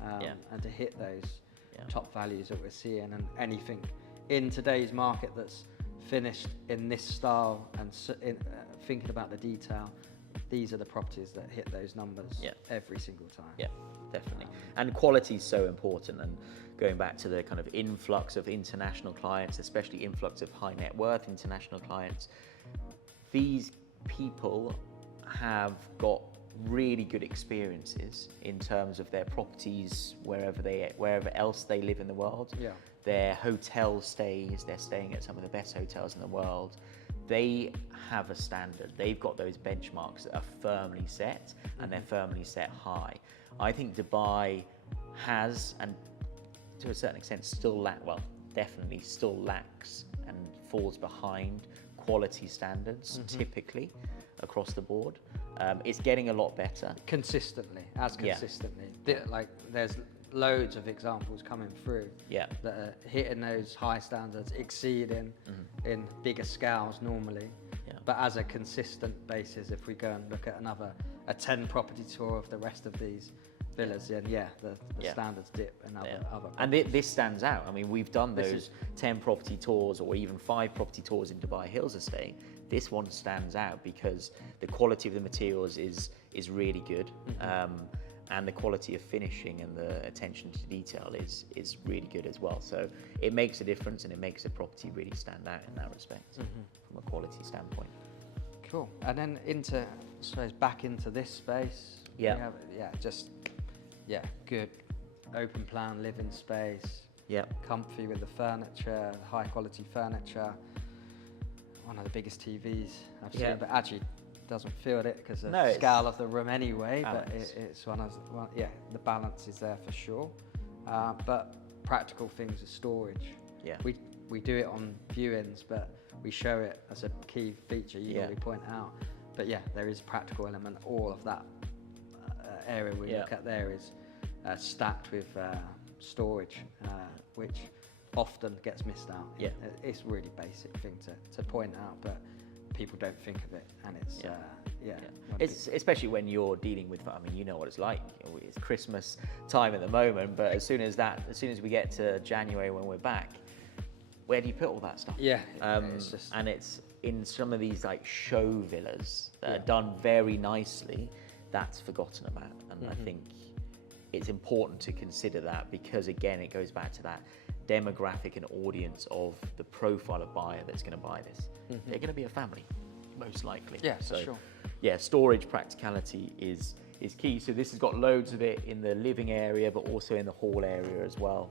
and to hit those top values that we're seeing. And anything in today's market that's finished in this style and thinking about the detail, these are the properties that hit those numbers every single time. Yeah, definitely. And quality is so important. And going back to the kind of influx of international clients, especially influx of high net worth international clients, these people have got really good experiences in terms of their properties wherever else they live in the world. Yeah. Their hotel stays, they're staying at some of the best hotels in the world. They have a standard. They've got those benchmarks that are firmly set, and they're firmly set high. I think Dubai has, and to a certain extent definitely still lacks and falls behind quality standards typically across the board. It's getting a lot better. Consistently. Yeah. Like there's loads of examples coming through Yeah. that are hitting those high standards, exceeding in bigger scales normally. Yeah. But as a consistent basis, if we go and look at a 10 property tour of the rest of these villas, then the standards dip and other And this stands out. I mean, we've done those 10 property tours or even 5 property tours in Dubai Hills Estate. This one stands out because the quality of the materials is really good, and the quality of finishing and the attention to detail is really good as well. So it makes a difference, and it makes a property really stand out in that respect from a quality standpoint. Cool. And then back into this space. Yeah. Good open plan living space. Yeah. Comfy with the furniture, high quality furniture. One of the biggest TVs I've seen, but actually doesn't feel it because of the scale of the room anyway. But it's the balance is there for sure. But practical things are storage. Yeah. We do it on viewings, but we show it as a key feature. You already point out. But there is practical element. All of that area we look at there is stacked with storage, which often gets missed out. Yeah. It's a really basic thing to point out, but people don't think of it, and it's It's especially when you're dealing with, I mean, you know what it's like. It's Christmas time at the moment, but as soon as we get to January when we're back, where do you put all that stuff? Yeah. And it's in some of these like show villas that are done very nicely, that's forgotten about. And I think it's important to consider that, because again, it goes back to that demographic and audience of the profile of buyer that's going to buy this. They're going to be a family, most likely. Yeah, so sure. Yeah, storage practicality is key. So this has got loads of it in the living area, but also in the hall area as well.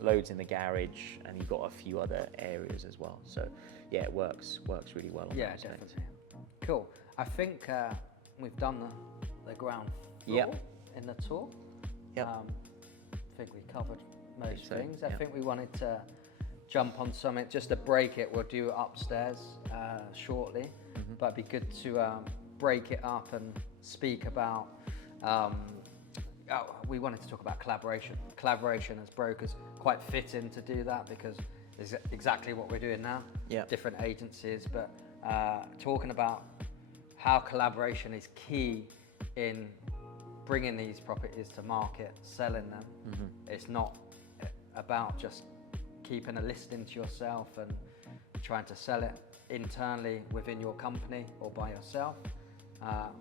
Loads in the garage, and you've got a few other areas as well. So yeah, it works really well. Yeah, definitely. Cool. I think we've done the ground floor in the tour. Yep. I think we covered most things. I yep. think we wanted to jump on something just to break it. We'll do upstairs shortly, but it'd be good to break it up and speak about. We wanted to talk about collaboration. Collaboration as brokers quite fit in to do that, because it's exactly what we're doing now. Yeah. Different agencies, but talking about how collaboration is key in bringing these properties to market, selling them. It's not about just keeping a listing to yourself and trying to sell it internally within your company or by yourself,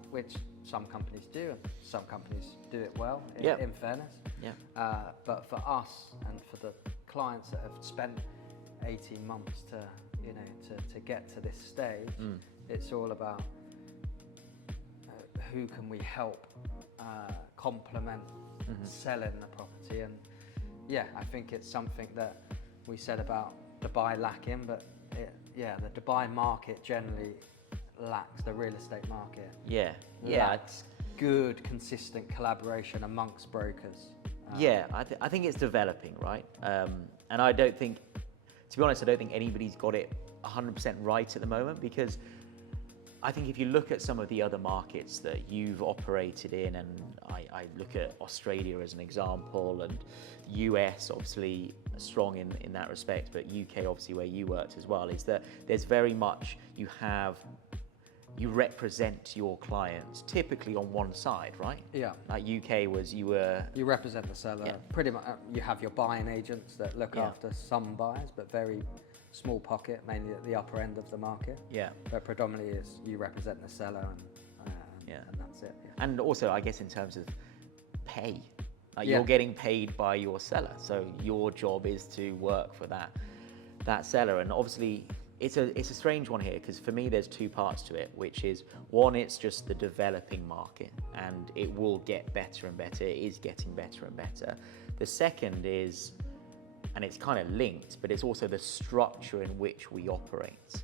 which some companies do and some companies do it well, in fairness. But for us and for the clients that have spent 18 months to get to this stage, it's all about who can we help complement selling the property. And I think it's something that we said about Dubai lacking, but the Dubai market generally lacks, the real estate market. It's good, consistent collaboration amongst brokers. I think it's developing, right? And I don't think, to be honest, I don't think anybody's got it 100% right at the moment, because I think if you look at some of the other markets that you've operated in, and I look at Australia as an example, and US obviously strong in that respect, but UK obviously where you worked as well, is that there's very much, you represent your clients typically on one side, right? Yeah. Like UK was, you represent the seller. Pretty much, you have your buying agents that look after some buyers, but very small pocket, mainly at the upper end of the market. But predominantly is you represent the seller, and that's it. And also, I guess in terms of pay, you're getting paid by your seller, so your job is to work for that seller. And obviously, it's a strange one here, because for me there's two parts to it, which is one, it's just the developing market and it will get better and better. It is getting better and better. The second is, and it's kind of linked, but it's also the structure in which we operate.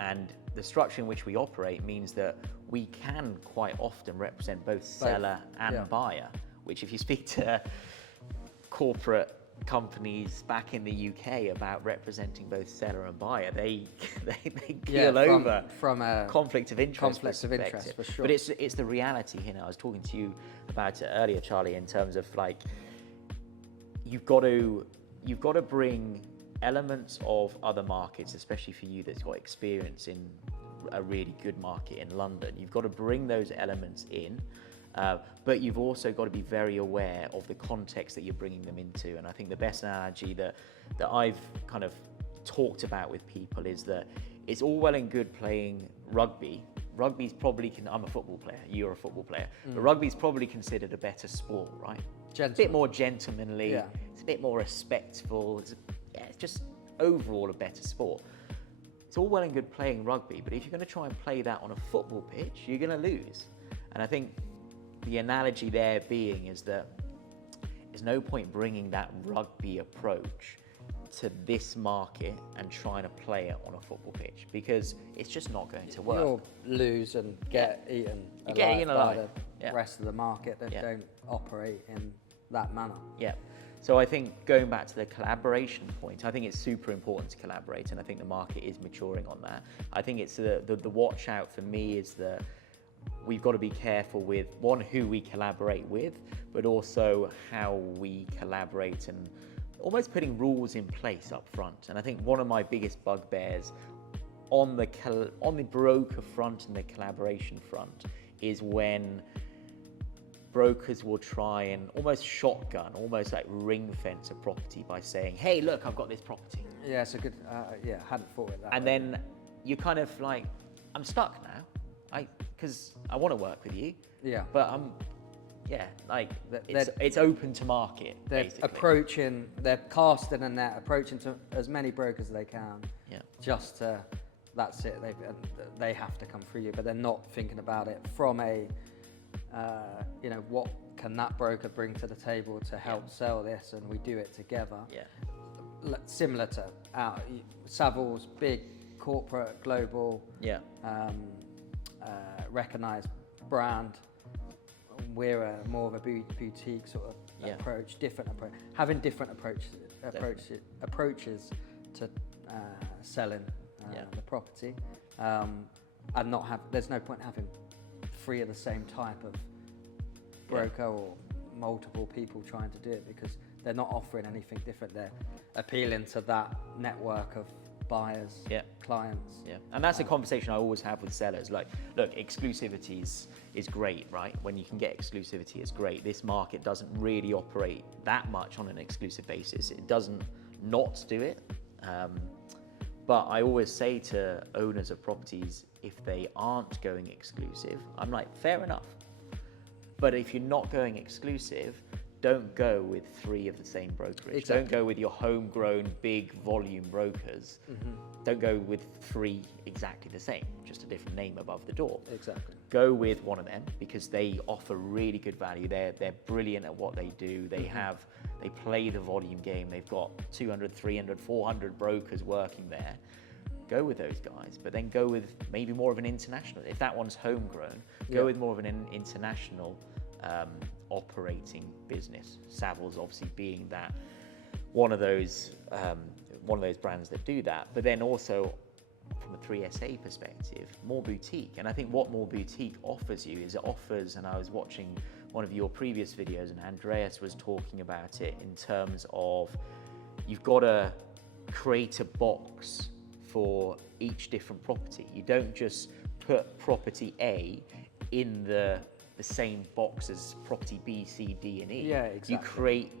And the structure in which we operate means that we can quite often represent both seller and buyer, which if you speak to corporate companies back in the UK about representing both seller and buyer, they keel over from a conflict of interest for sure. But it's the reality here now. I was talking to you about it earlier, Charlie, in terms of like, you've got to bring elements of other markets, especially for you that's got experience in a really good market in London. You've got to bring those elements in, but you've also got to be very aware of the context that you're bringing them into. And I think the best analogy that I've kind of talked about with people is that it's all well and good playing rugby. Rugby's probably, I'm a football player, you're a football player, but rugby's probably considered a better sport, right? It's a bit more gentlemanly, it's a bit more respectful, it's just overall a better sport. It's all well and good playing rugby, but if you're going to try and play that on a football pitch, you're going to lose. And I think the analogy there being is that there's no point bringing that rugby approach to this market and trying to play it on a football pitch, because it's just not going to work. You'll lose and get eaten by the rest of the market that don't operate in that manner. Yeah. So I think going back to the collaboration point, I think it's super important to collaborate, and I think the market is maturing on that. I think it's the watch out for me is that we've got to be careful with, one, who we collaborate with, but also how we collaborate and almost putting rules in place up front. And I think one of my biggest bugbears on the broker front and the collaboration front is when brokers will try and almost shotgun, almost like ring fence a property by saying, hey, look, I've got this property. Yeah, it's a good, hadn't thought of that. And then you're kind of like, I'm stuck now, because I want to work with you. Yeah. But it's open to market, they're basically. They're casting a net, approaching to as many brokers as they can. Yeah. Just that's it. They have to come through you, but they're not thinking about it from a, what can that broker bring to the table to help sell this, and we do it together. Yeah. Similar to Savills, big corporate, global, recognized brand. We're more of a boutique sort of approach, different approach, having different approaches to selling the property, and not have. There's no point having 3 of the same type of broker or multiple people trying to do it, because they're not offering anything different. They're appealing to that network of buyers, clients. Yeah, and that's a conversation I always have with sellers. Like, look, exclusivity is great, right? When you can get exclusivity, it's great. This market doesn't really operate that much on an exclusive basis. It doesn't not do it. But I always say to owners of properties, if they aren't going exclusive, I'm like, fair enough. But if you're not going exclusive, don't go with 3 of the same brokerage. Exactly. Don't go with your homegrown big volume brokers. Don't go with 3 exactly the same, just a different name above the door. Exactly. Go with one of them because they offer really good value. They're brilliant at what they do. They play the volume game. They've got 200, 300, 400 brokers working there. Go with those guys, but then go with maybe more of an international. If that one's homegrown, go with more of an international operating business. Savills obviously being that one of those brands that do that, but then also from a 3SA perspective, more boutique. And I think what more boutique offers you is it offers, and I was watching one of your previous videos and Andreas was talking about it in terms of you've got to create a box for each different property. You don't just put property A in the same box as property B, C, D, and E. Yeah, exactly. You create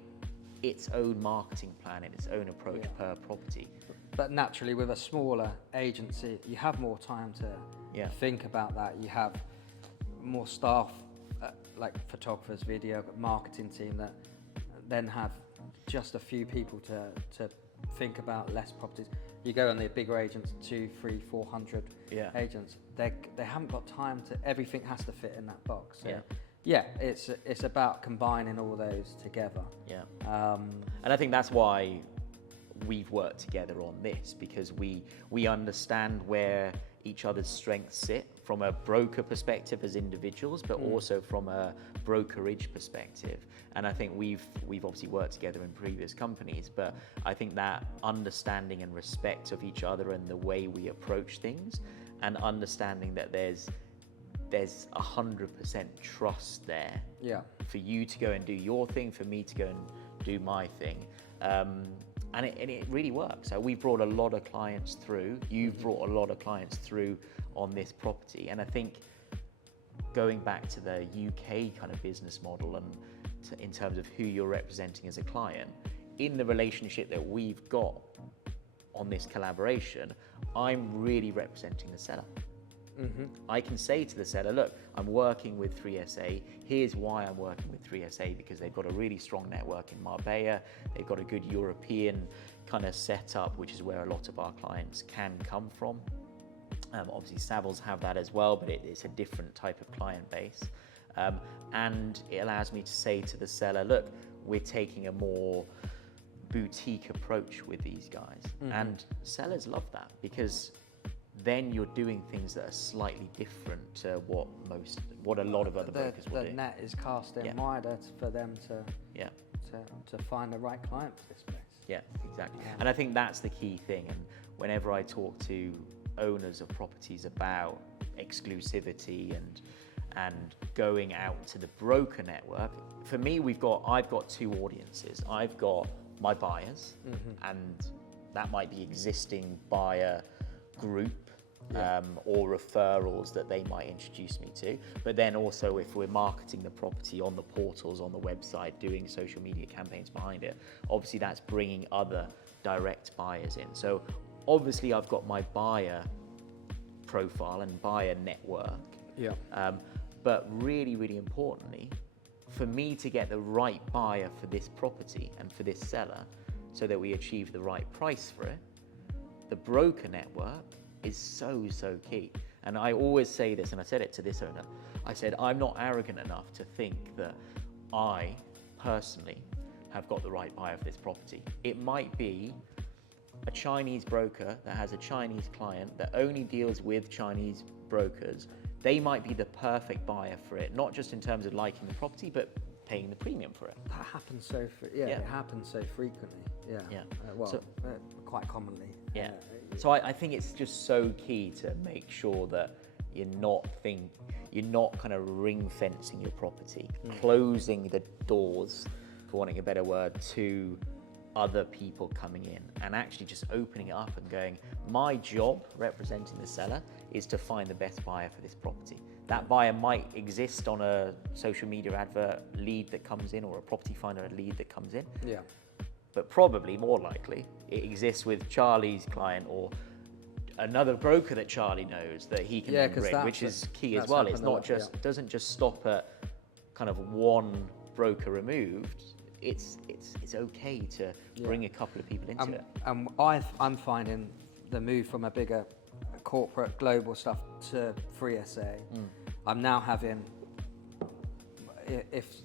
its own marketing plan and its own approach per property. But naturally, with a smaller agency, you have more time to think about that. You have more staff, like photographers, video, marketing team that then have just a few people to think about less properties. you go on the bigger agents, 200, 300, 400 Yeah. agents. They haven't got time to. Everything has to fit in that box. So, Yeah. yeah, it's about combining all those together. Yeah. And I think that's why we've worked together on this, because we understand where each other's strengths sit from a broker perspective as individuals, but also from a brokerage perspective. And I think we've obviously worked together in previous companies, but I think that understanding and respect of each other and the way we approach things, and understanding that there's 100% trust there. Yeah. For you to go and do your thing, for me to go and do my thing. And it really works. So we brought a lot of clients through. You've brought a lot of clients through on this property. And I think going back to the UK kind of business model and in terms of who you're representing as a client, in the relationship that we've got on this collaboration, I'm really representing the seller. I can say to the seller, look, I'm working with 3SA. Here's why I'm working with 3SA, because they've got a really strong network in Marbella. They've got a good European kind of setup, which is where a lot of our clients can come from. Obviously, Savills have that as well, but it's a different type of client base. And it allows me to say to the seller, look, we're taking a more boutique approach with these guys. And sellers love that, because then you're doing things that are slightly different to what a lot of other brokers will do. The net is casting wider for them to find the right client for this place. Yeah, exactly. And I think that's the key thing. And whenever I talk to owners of properties about exclusivity and going out to the broker network, for me, I've got two audiences. I've got my buyers, and that might be existing buyer group, or referrals that they might introduce me to. But then also, if we're marketing the property on the portals, on the website, doing social media campaigns behind it, obviously that's bringing other direct buyers in. So obviously I've got my buyer profile and buyer network. But really, really importantly, for me to get the right buyer for this property and for this seller, so that we achieve the right price for it, the broker network is so key. And I always say this, and I said it to this owner, I said, I'm not arrogant enough to think that I personally have got the right buyer for this property. It might be a Chinese broker that has a Chinese client that only deals with Chinese brokers. They might be the perfect buyer for it, not just in terms of liking the property, but paying the premium for it. That happens it happens so frequently. Quite commonly. So I think it's just so key to make sure that you're not kind of ring fencing your property, closing the doors, for wanting a better word, to other people coming in, and actually just opening it up and going, my job representing the seller is to find the best buyer for this property. That buyer might exist on a social media advert lead that comes in, or a property finder lead that comes in. But probably more likely it exists with Charlie's client or another broker that Charlie knows that he can bring, which is key as well. It's not just doesn't just stop at kind of one broker removed. It's okay to bring a couple of people into it. I'm finding the move from a bigger corporate global stuff to 3SA. I'm now having, if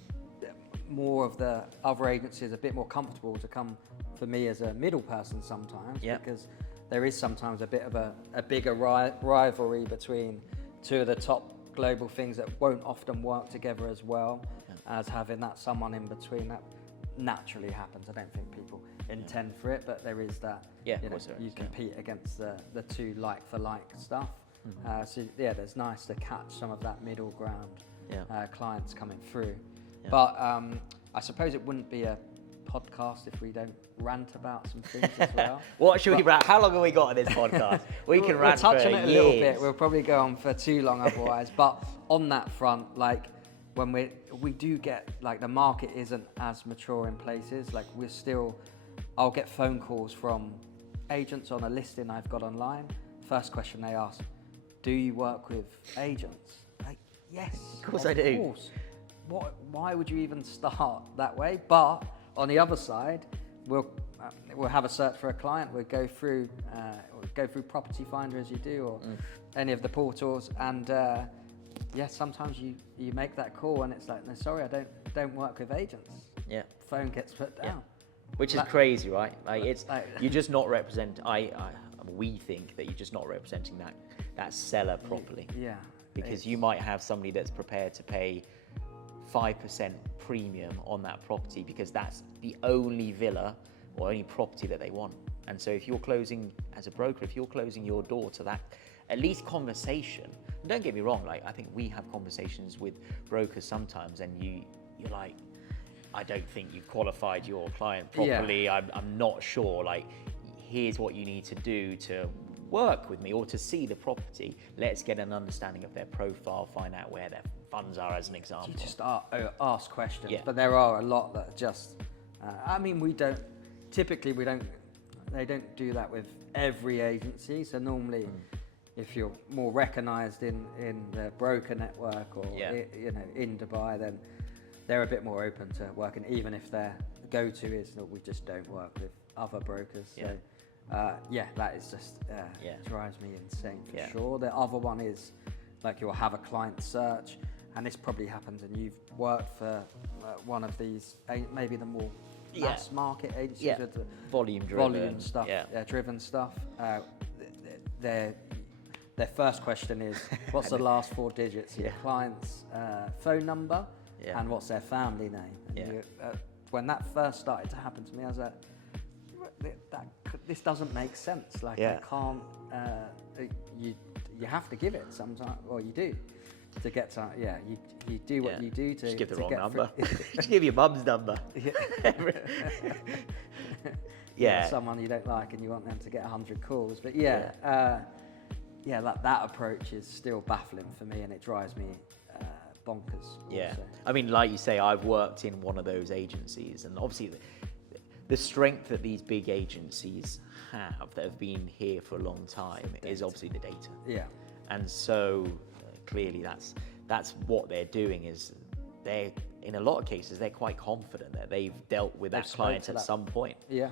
more of the other agencies are a bit more comfortable to come for me as a middle person sometimes, because there is sometimes a bit of a bigger rivalry between two of the top global things that won't often work together as well as having that someone in between. That naturally happens. I don't think people intend for it, but there is that. You compete against the two like for like stuff. There's nice to catch some of that middle ground clients coming through. But I suppose it wouldn't be a podcast if we don't rant about some things as well. What should we rant? How long have we got on this podcast? We can rant we'll touch for on it a years. little bit. We'll probably go on for too long otherwise. But on that front, like when we do get, like, the market isn't as mature in places. Like I'll get phone calls from agents on a listing I've got online. First question they ask, do you work with agents? Like, yes, of course I do. Course. Why would you even start that way? But on the other side, we'll have a search for a client. We'll go through Property Finder as you do, or any of the portals, and sometimes you make that call and it's like, no, sorry, I don't work with agents. Yeah. Phone gets put down. Yeah. Which is crazy, right? Like you're just not represent. We think that you're just not representing that seller properly. Yeah. Because you might have somebody that's prepared to pay 5% premium on that property because that's the only villa or only property that they want. And so if you're closing, as a broker, if you're closing your door to that, at least conversation, and don't get me wrong, like I think we have conversations with brokers sometimes and you're like, I don't think you've qualified your client properly. Yeah. I'm not sure, like, here's what you need to do to work with me or to see the property. Let's get an understanding of their profile, find out where their funds are, as an example. You just ask questions, but there are a lot that are just, they don't do that with every agency. So normally, if you're more recognised in the broker network or in Dubai, then they're a bit more open to working, even if their go-to is that we just don't work with other brokers. So that is just drives me insane for sure. The other one is like you'll have a client search, and this probably happens, and you've worked for one of these, maybe the more mass market agencies with the volume stuff, driven stuff. Their first question is, what's the last 4 digits of your client's phone number, and what's their family name? And when that first started to happen to me, I was like, this doesn't make sense. Like I can't. You have to give it sometimes, or you do, to get to. You do what you do to. Just give the wrong get number. Just give your mum's number. Someone you don't like and you want them to get 100 calls, but that approach is still baffling for me, and it drives me bonkers. Yeah, also. I mean, like you say, I've worked in one of those agencies, and obviously the strength that these big agencies have that have been here for a long time is obviously the data. Yeah. And so clearly that's what they're doing, is they're, in a lot of cases, they're quite confident that they've dealt with that client at some point. Yeah.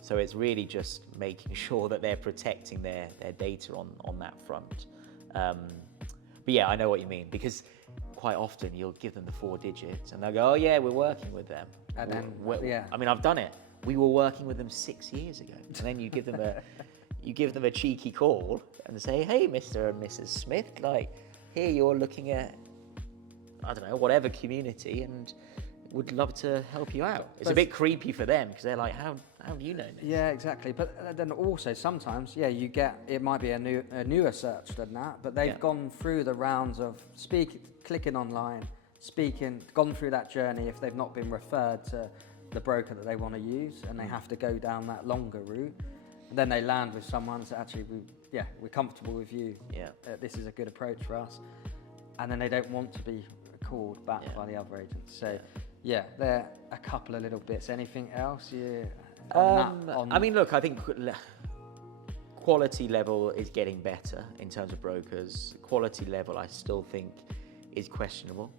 So it's really just making sure that they're protecting their data on that front. But I know what you mean, because quite often you'll give them the 4 digits and they'll go, oh yeah, we're working with them. And then, I mean, I've done it. We were working with them 6 years ago. And then you give them a cheeky call and say, hey, Mr. and Mrs. Smith, like, here you're looking at, I don't know, whatever community, and would love to help you out. It's a bit creepy for them because they're like, how do you know this? Yeah, exactly. But then also sometimes, you get, it might be a newer search than that, but they've gone through the rounds of clicking online, gone through that journey if they've not been referred to the broker that they want to use, and they have to go down that longer route. And then they land with someone that actually, we're comfortable with you. This is a good approach for us. And then they don't want to be called back by the other agents. So there are a couple of little bits. Anything else? I mean, look, I think quality level is getting better in terms of brokers. Quality level, I still think, is questionable,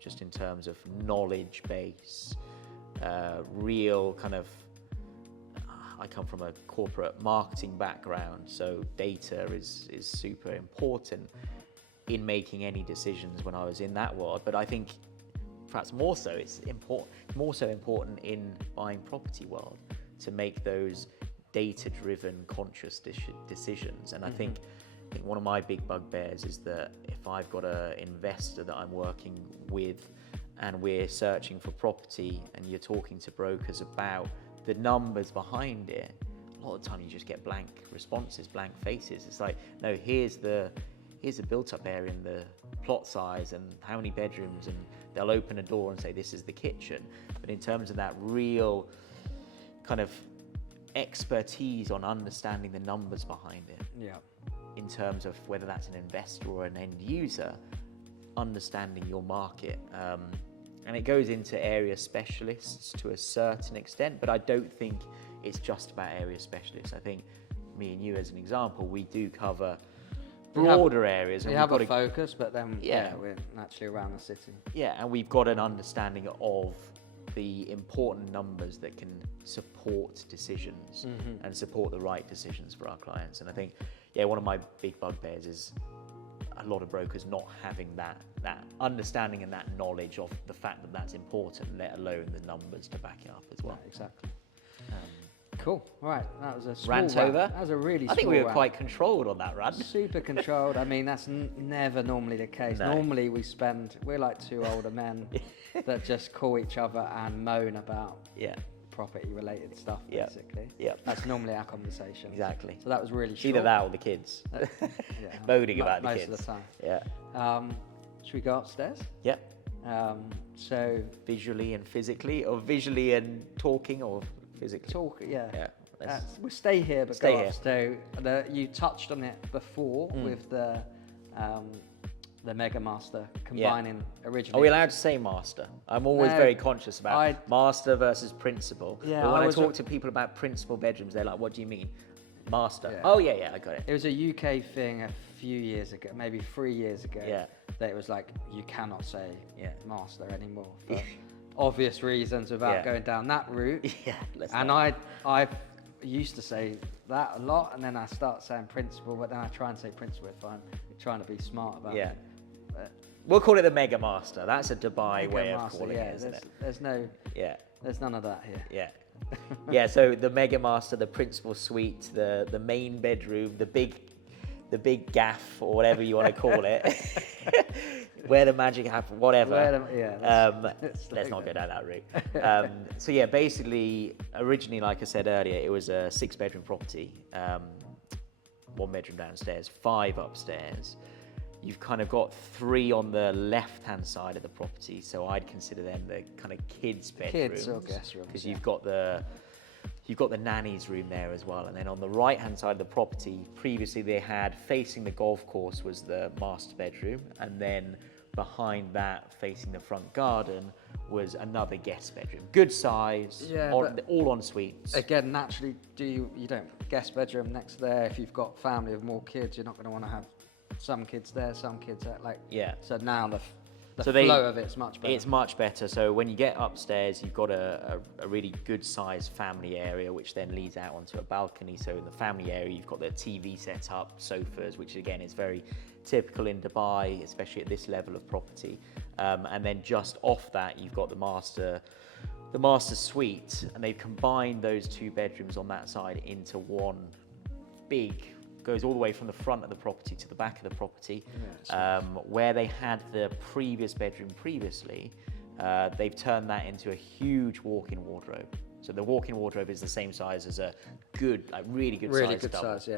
just in terms of knowledge base, real kind of. I come from a corporate marketing background, so data is super important in making any decisions when I was in that world. But I think perhaps more so important in buying property world to make those data-driven, conscious decisions. And I think one of my big bugbears is that if I've got an investor that I'm working with and we're searching for property and you're talking to brokers about the numbers behind it, a lot of the time you just get blank responses, blank faces. It's like, no, here's the built-up area and the plot size and how many bedrooms, and they'll open a door and say this is the kitchen. But in terms of that real kind of expertise on understanding the numbers behind it, in terms of whether that's an investor or an end user, understanding your market. And it goes into area specialists to a certain extent, but I don't think it's just about area specialists. I think me and you, as an example, we do cover broader areas. We have a focus, but then we're naturally around the city. Yeah, and we've got an understanding of the important numbers that can support decisions and support the right decisions for our clients. And I think, one of my big bugbears is a lot of brokers not having that understanding and that knowledge of the fact that that's important, let alone the numbers to back it up as well. Yeah, exactly. Cool. All right, that was a small Rant over. That was a really. I think we were rant. quite controlled on that rant. Super controlled. I mean, that's never normally the case. No. Normally we're like two older men that just call each other and moan about property related stuff, basically. Yeah. That's normally our conversation. Exactly. So that was really short. Either that or the kids. Moaning about the kids. Most of the time. Yeah. Should we go upstairs? Yeah. So visually and physically, or visually and talking, or physically? Talk, yeah. We'll stay here, but stay go here. up. So you touched on it before with the Mega Master combining originally. Are we allowed to say master? I'm always very conscious about master versus principal. Yeah, but when I talk to people about principal bedrooms, they're like, what do you mean? Master. Yeah. Oh, yeah, I got it. It was a UK thing a few years ago, maybe 3 years ago, that it was like, you cannot say master anymore for obvious reasons without going down that route. And I used to say that a lot, and then I start saying principal, but then I try and say principal if I'm trying to be smart about it. We'll call it the Mega Master. That's a Dubai Mega way Master, of calling it, isn't it? There's none of that here. Yeah. So the Mega Master, the principal suite, the main bedroom, the big gaff, or whatever you want to call it, where the magic happens, whatever. Let's not go down that route. Basically, originally, like I said earlier, it was a 6-bedroom property, 1 bedroom downstairs, 5 upstairs. You've kind of got 3 on the left-hand side of the property, so I'd consider them the kind of kids' bedrooms. Kids or guest rooms. Because you've got the nanny's room there as well, and then on the right-hand side of the property, previously they had facing the golf course was the master bedroom, and then behind that, facing the front garden, was another guest bedroom. Good size, all en suites. Again, naturally, you don't guest bedroom next there. If you've got family of more kids, you're not going to want to have some kids there, some kids there. So now the flow of it's much better. It's much better. So when you get upstairs, you've got a really good sized family area, which then leads out onto a balcony. So in the family area, you've got the TV set up, sofas, which again is very typical in Dubai, especially at this level of property. And then just off that, you've got the master suite, and they've combined those 2 bedrooms on that side into one big. Goes all the way from the front of the property to the back of the property. Where they had the previous bedroom previously, they've turned that into a huge walk-in wardrobe. So the walk-in wardrobe is the same size as a really good size,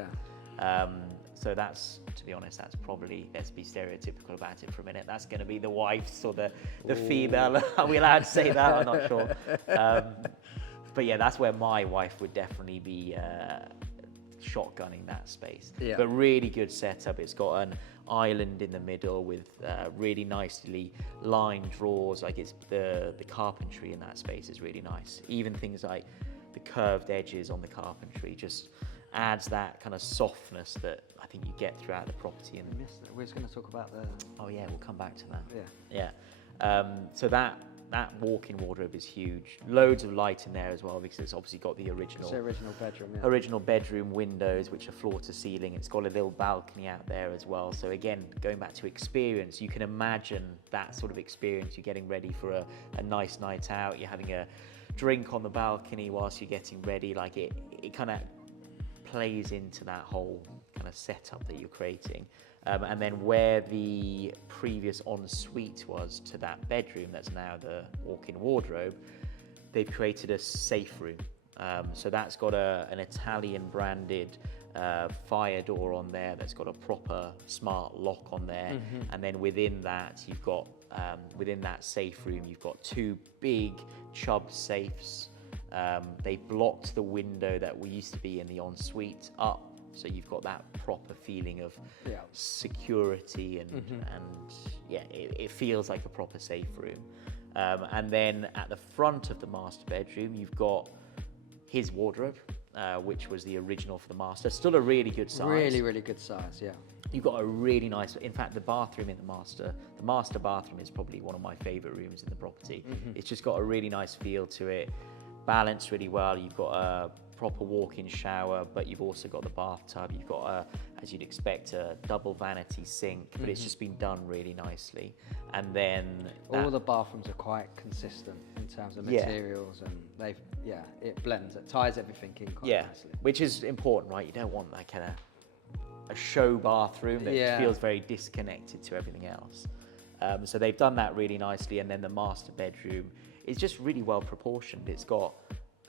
so that's, to be honest, that's probably, let's be stereotypical about it for a minute, that's going to be the wife's or the female. Are we allowed to say that? I'm not sure. But that's where my wife would definitely be shotgunning that space. But really good setup. It's got an island in the middle with really nicely lined drawers. Like it's the carpentry in that space is really nice. Even things like the curved edges on the carpentry just adds that kind of softness that I think you get throughout the property. And we're just going to talk about we'll come back to that. So that walk-in wardrobe is huge. Loads of light in there as well, because it's obviously got the original bedroom. Original bedroom windows, which are floor to ceiling. It's got a little balcony out there as well. So again, going back to experience, you can imagine that sort of experience. You're getting ready for a nice night out. You're having a drink on the balcony whilst you're getting ready. Like it kind of plays into that whole kind of setup that you're creating. And then where the previous ensuite was to that bedroom, that's now the walk-in wardrobe, they've created a safe room. So that's got an Italian branded fire door on there that's got a proper smart lock on there. And then within that, you've got, within that safe room, you've got 2 big Chubb safes. They blocked the window that we used to be in the ensuite up. So you've got that proper feeling of security and it feels like a proper safe room. And then at the front of the master bedroom, you've got his wardrobe, which was the original for the master. Still a really good size. Really, really good size, You've got a really nice, in fact, the bathroom in the master bathroom is probably one of my favorite rooms in the property. It's just got a really nice feel to it, balanced really well. You've got a proper walk-in shower, but you've also got the bathtub. You've got as you'd expect, a double vanity sink, but it's just been done really nicely. And then all the bathrooms are quite consistent in terms of materials, and it blends, it ties everything in quite nicely. Which is important, right? You don't want that kind of a show bathroom that feels very disconnected to everything else. So they've done that really nicely, and then the master bedroom is just really well proportioned. It's got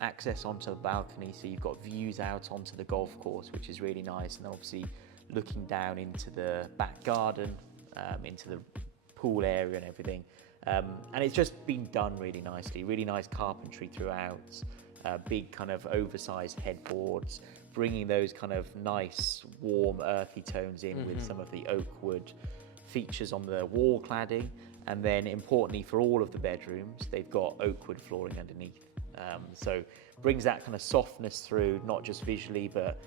access onto the balcony, so you've got views out onto the golf course, which is really nice, and then obviously looking down into the back garden, into the pool area and everything. And it's just been done really nicely, really nice carpentry throughout, big kind of oversized headboards, bringing those kind of nice, warm, earthy tones in with some of the oak wood features on the wall cladding. And then importantly for all of the bedrooms, they've got oak wood flooring underneath. So brings that kind of softness through, not just visually, but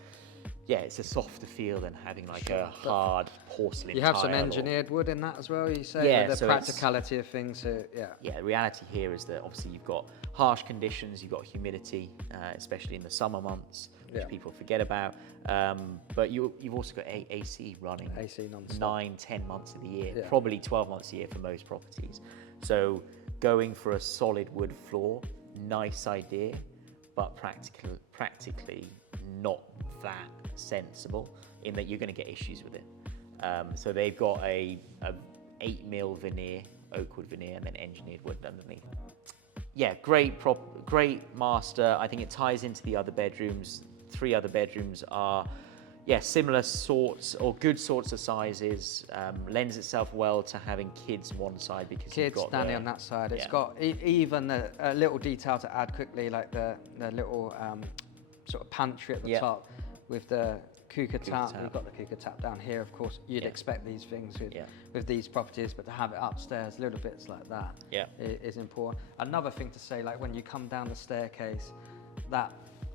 it's a softer feel than having like a hard porcelain You have some tile engineered wood in that as well, you say, the so practicality of things. the reality here is that obviously you've got harsh conditions, you've got humidity, especially in the summer months, which people forget about. But you've also got AC running, AC non-stop. 9-10 months of the year, probably 12 months a year for most properties. So going for a solid wood floor, nice idea, but practically not that sensible, in that you're going to get issues with it. So they've got a 8mm veneer, oak wood veneer, and then engineered wood underneath. Great master. I think it ties into the other bedrooms. 3 other bedrooms are similar sorts or good sorts of sizes. Lends itself well to having kids on one side, because kids you've got standing on that side. It's got even a little detail to add quickly, like the little sort of pantry at the top with the cooker tap. We've got the cooker tap down here, of course. You'd expect these things with these properties, but to have it upstairs, little bits like that is important. Another thing to say, like when you come down the staircase, the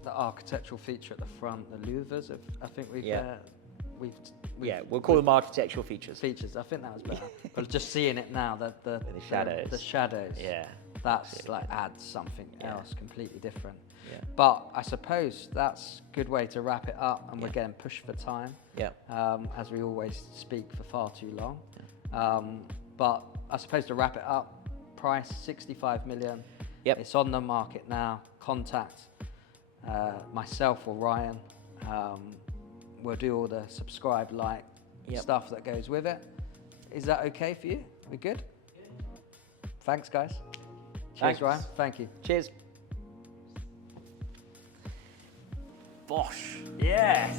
architectural feature at the front, the louvers, I think we'll call them architectural features. I think that was better. But just seeing it now, the shadows. The shadows. That's absolutely. like adds something else completely different. But I suppose that's a good way to wrap it up, and we're getting pushed for time. As we always speak for far too long. But I suppose to wrap it up, price 65 million. It's on the market now. Contact myself or Ryan. We'll do all the subscribe, like stuff that goes with it. Is that okay for you? We good? Thanks, guys. Cheers, Ryan. Thank you. Cheers. Bosh. Yeah.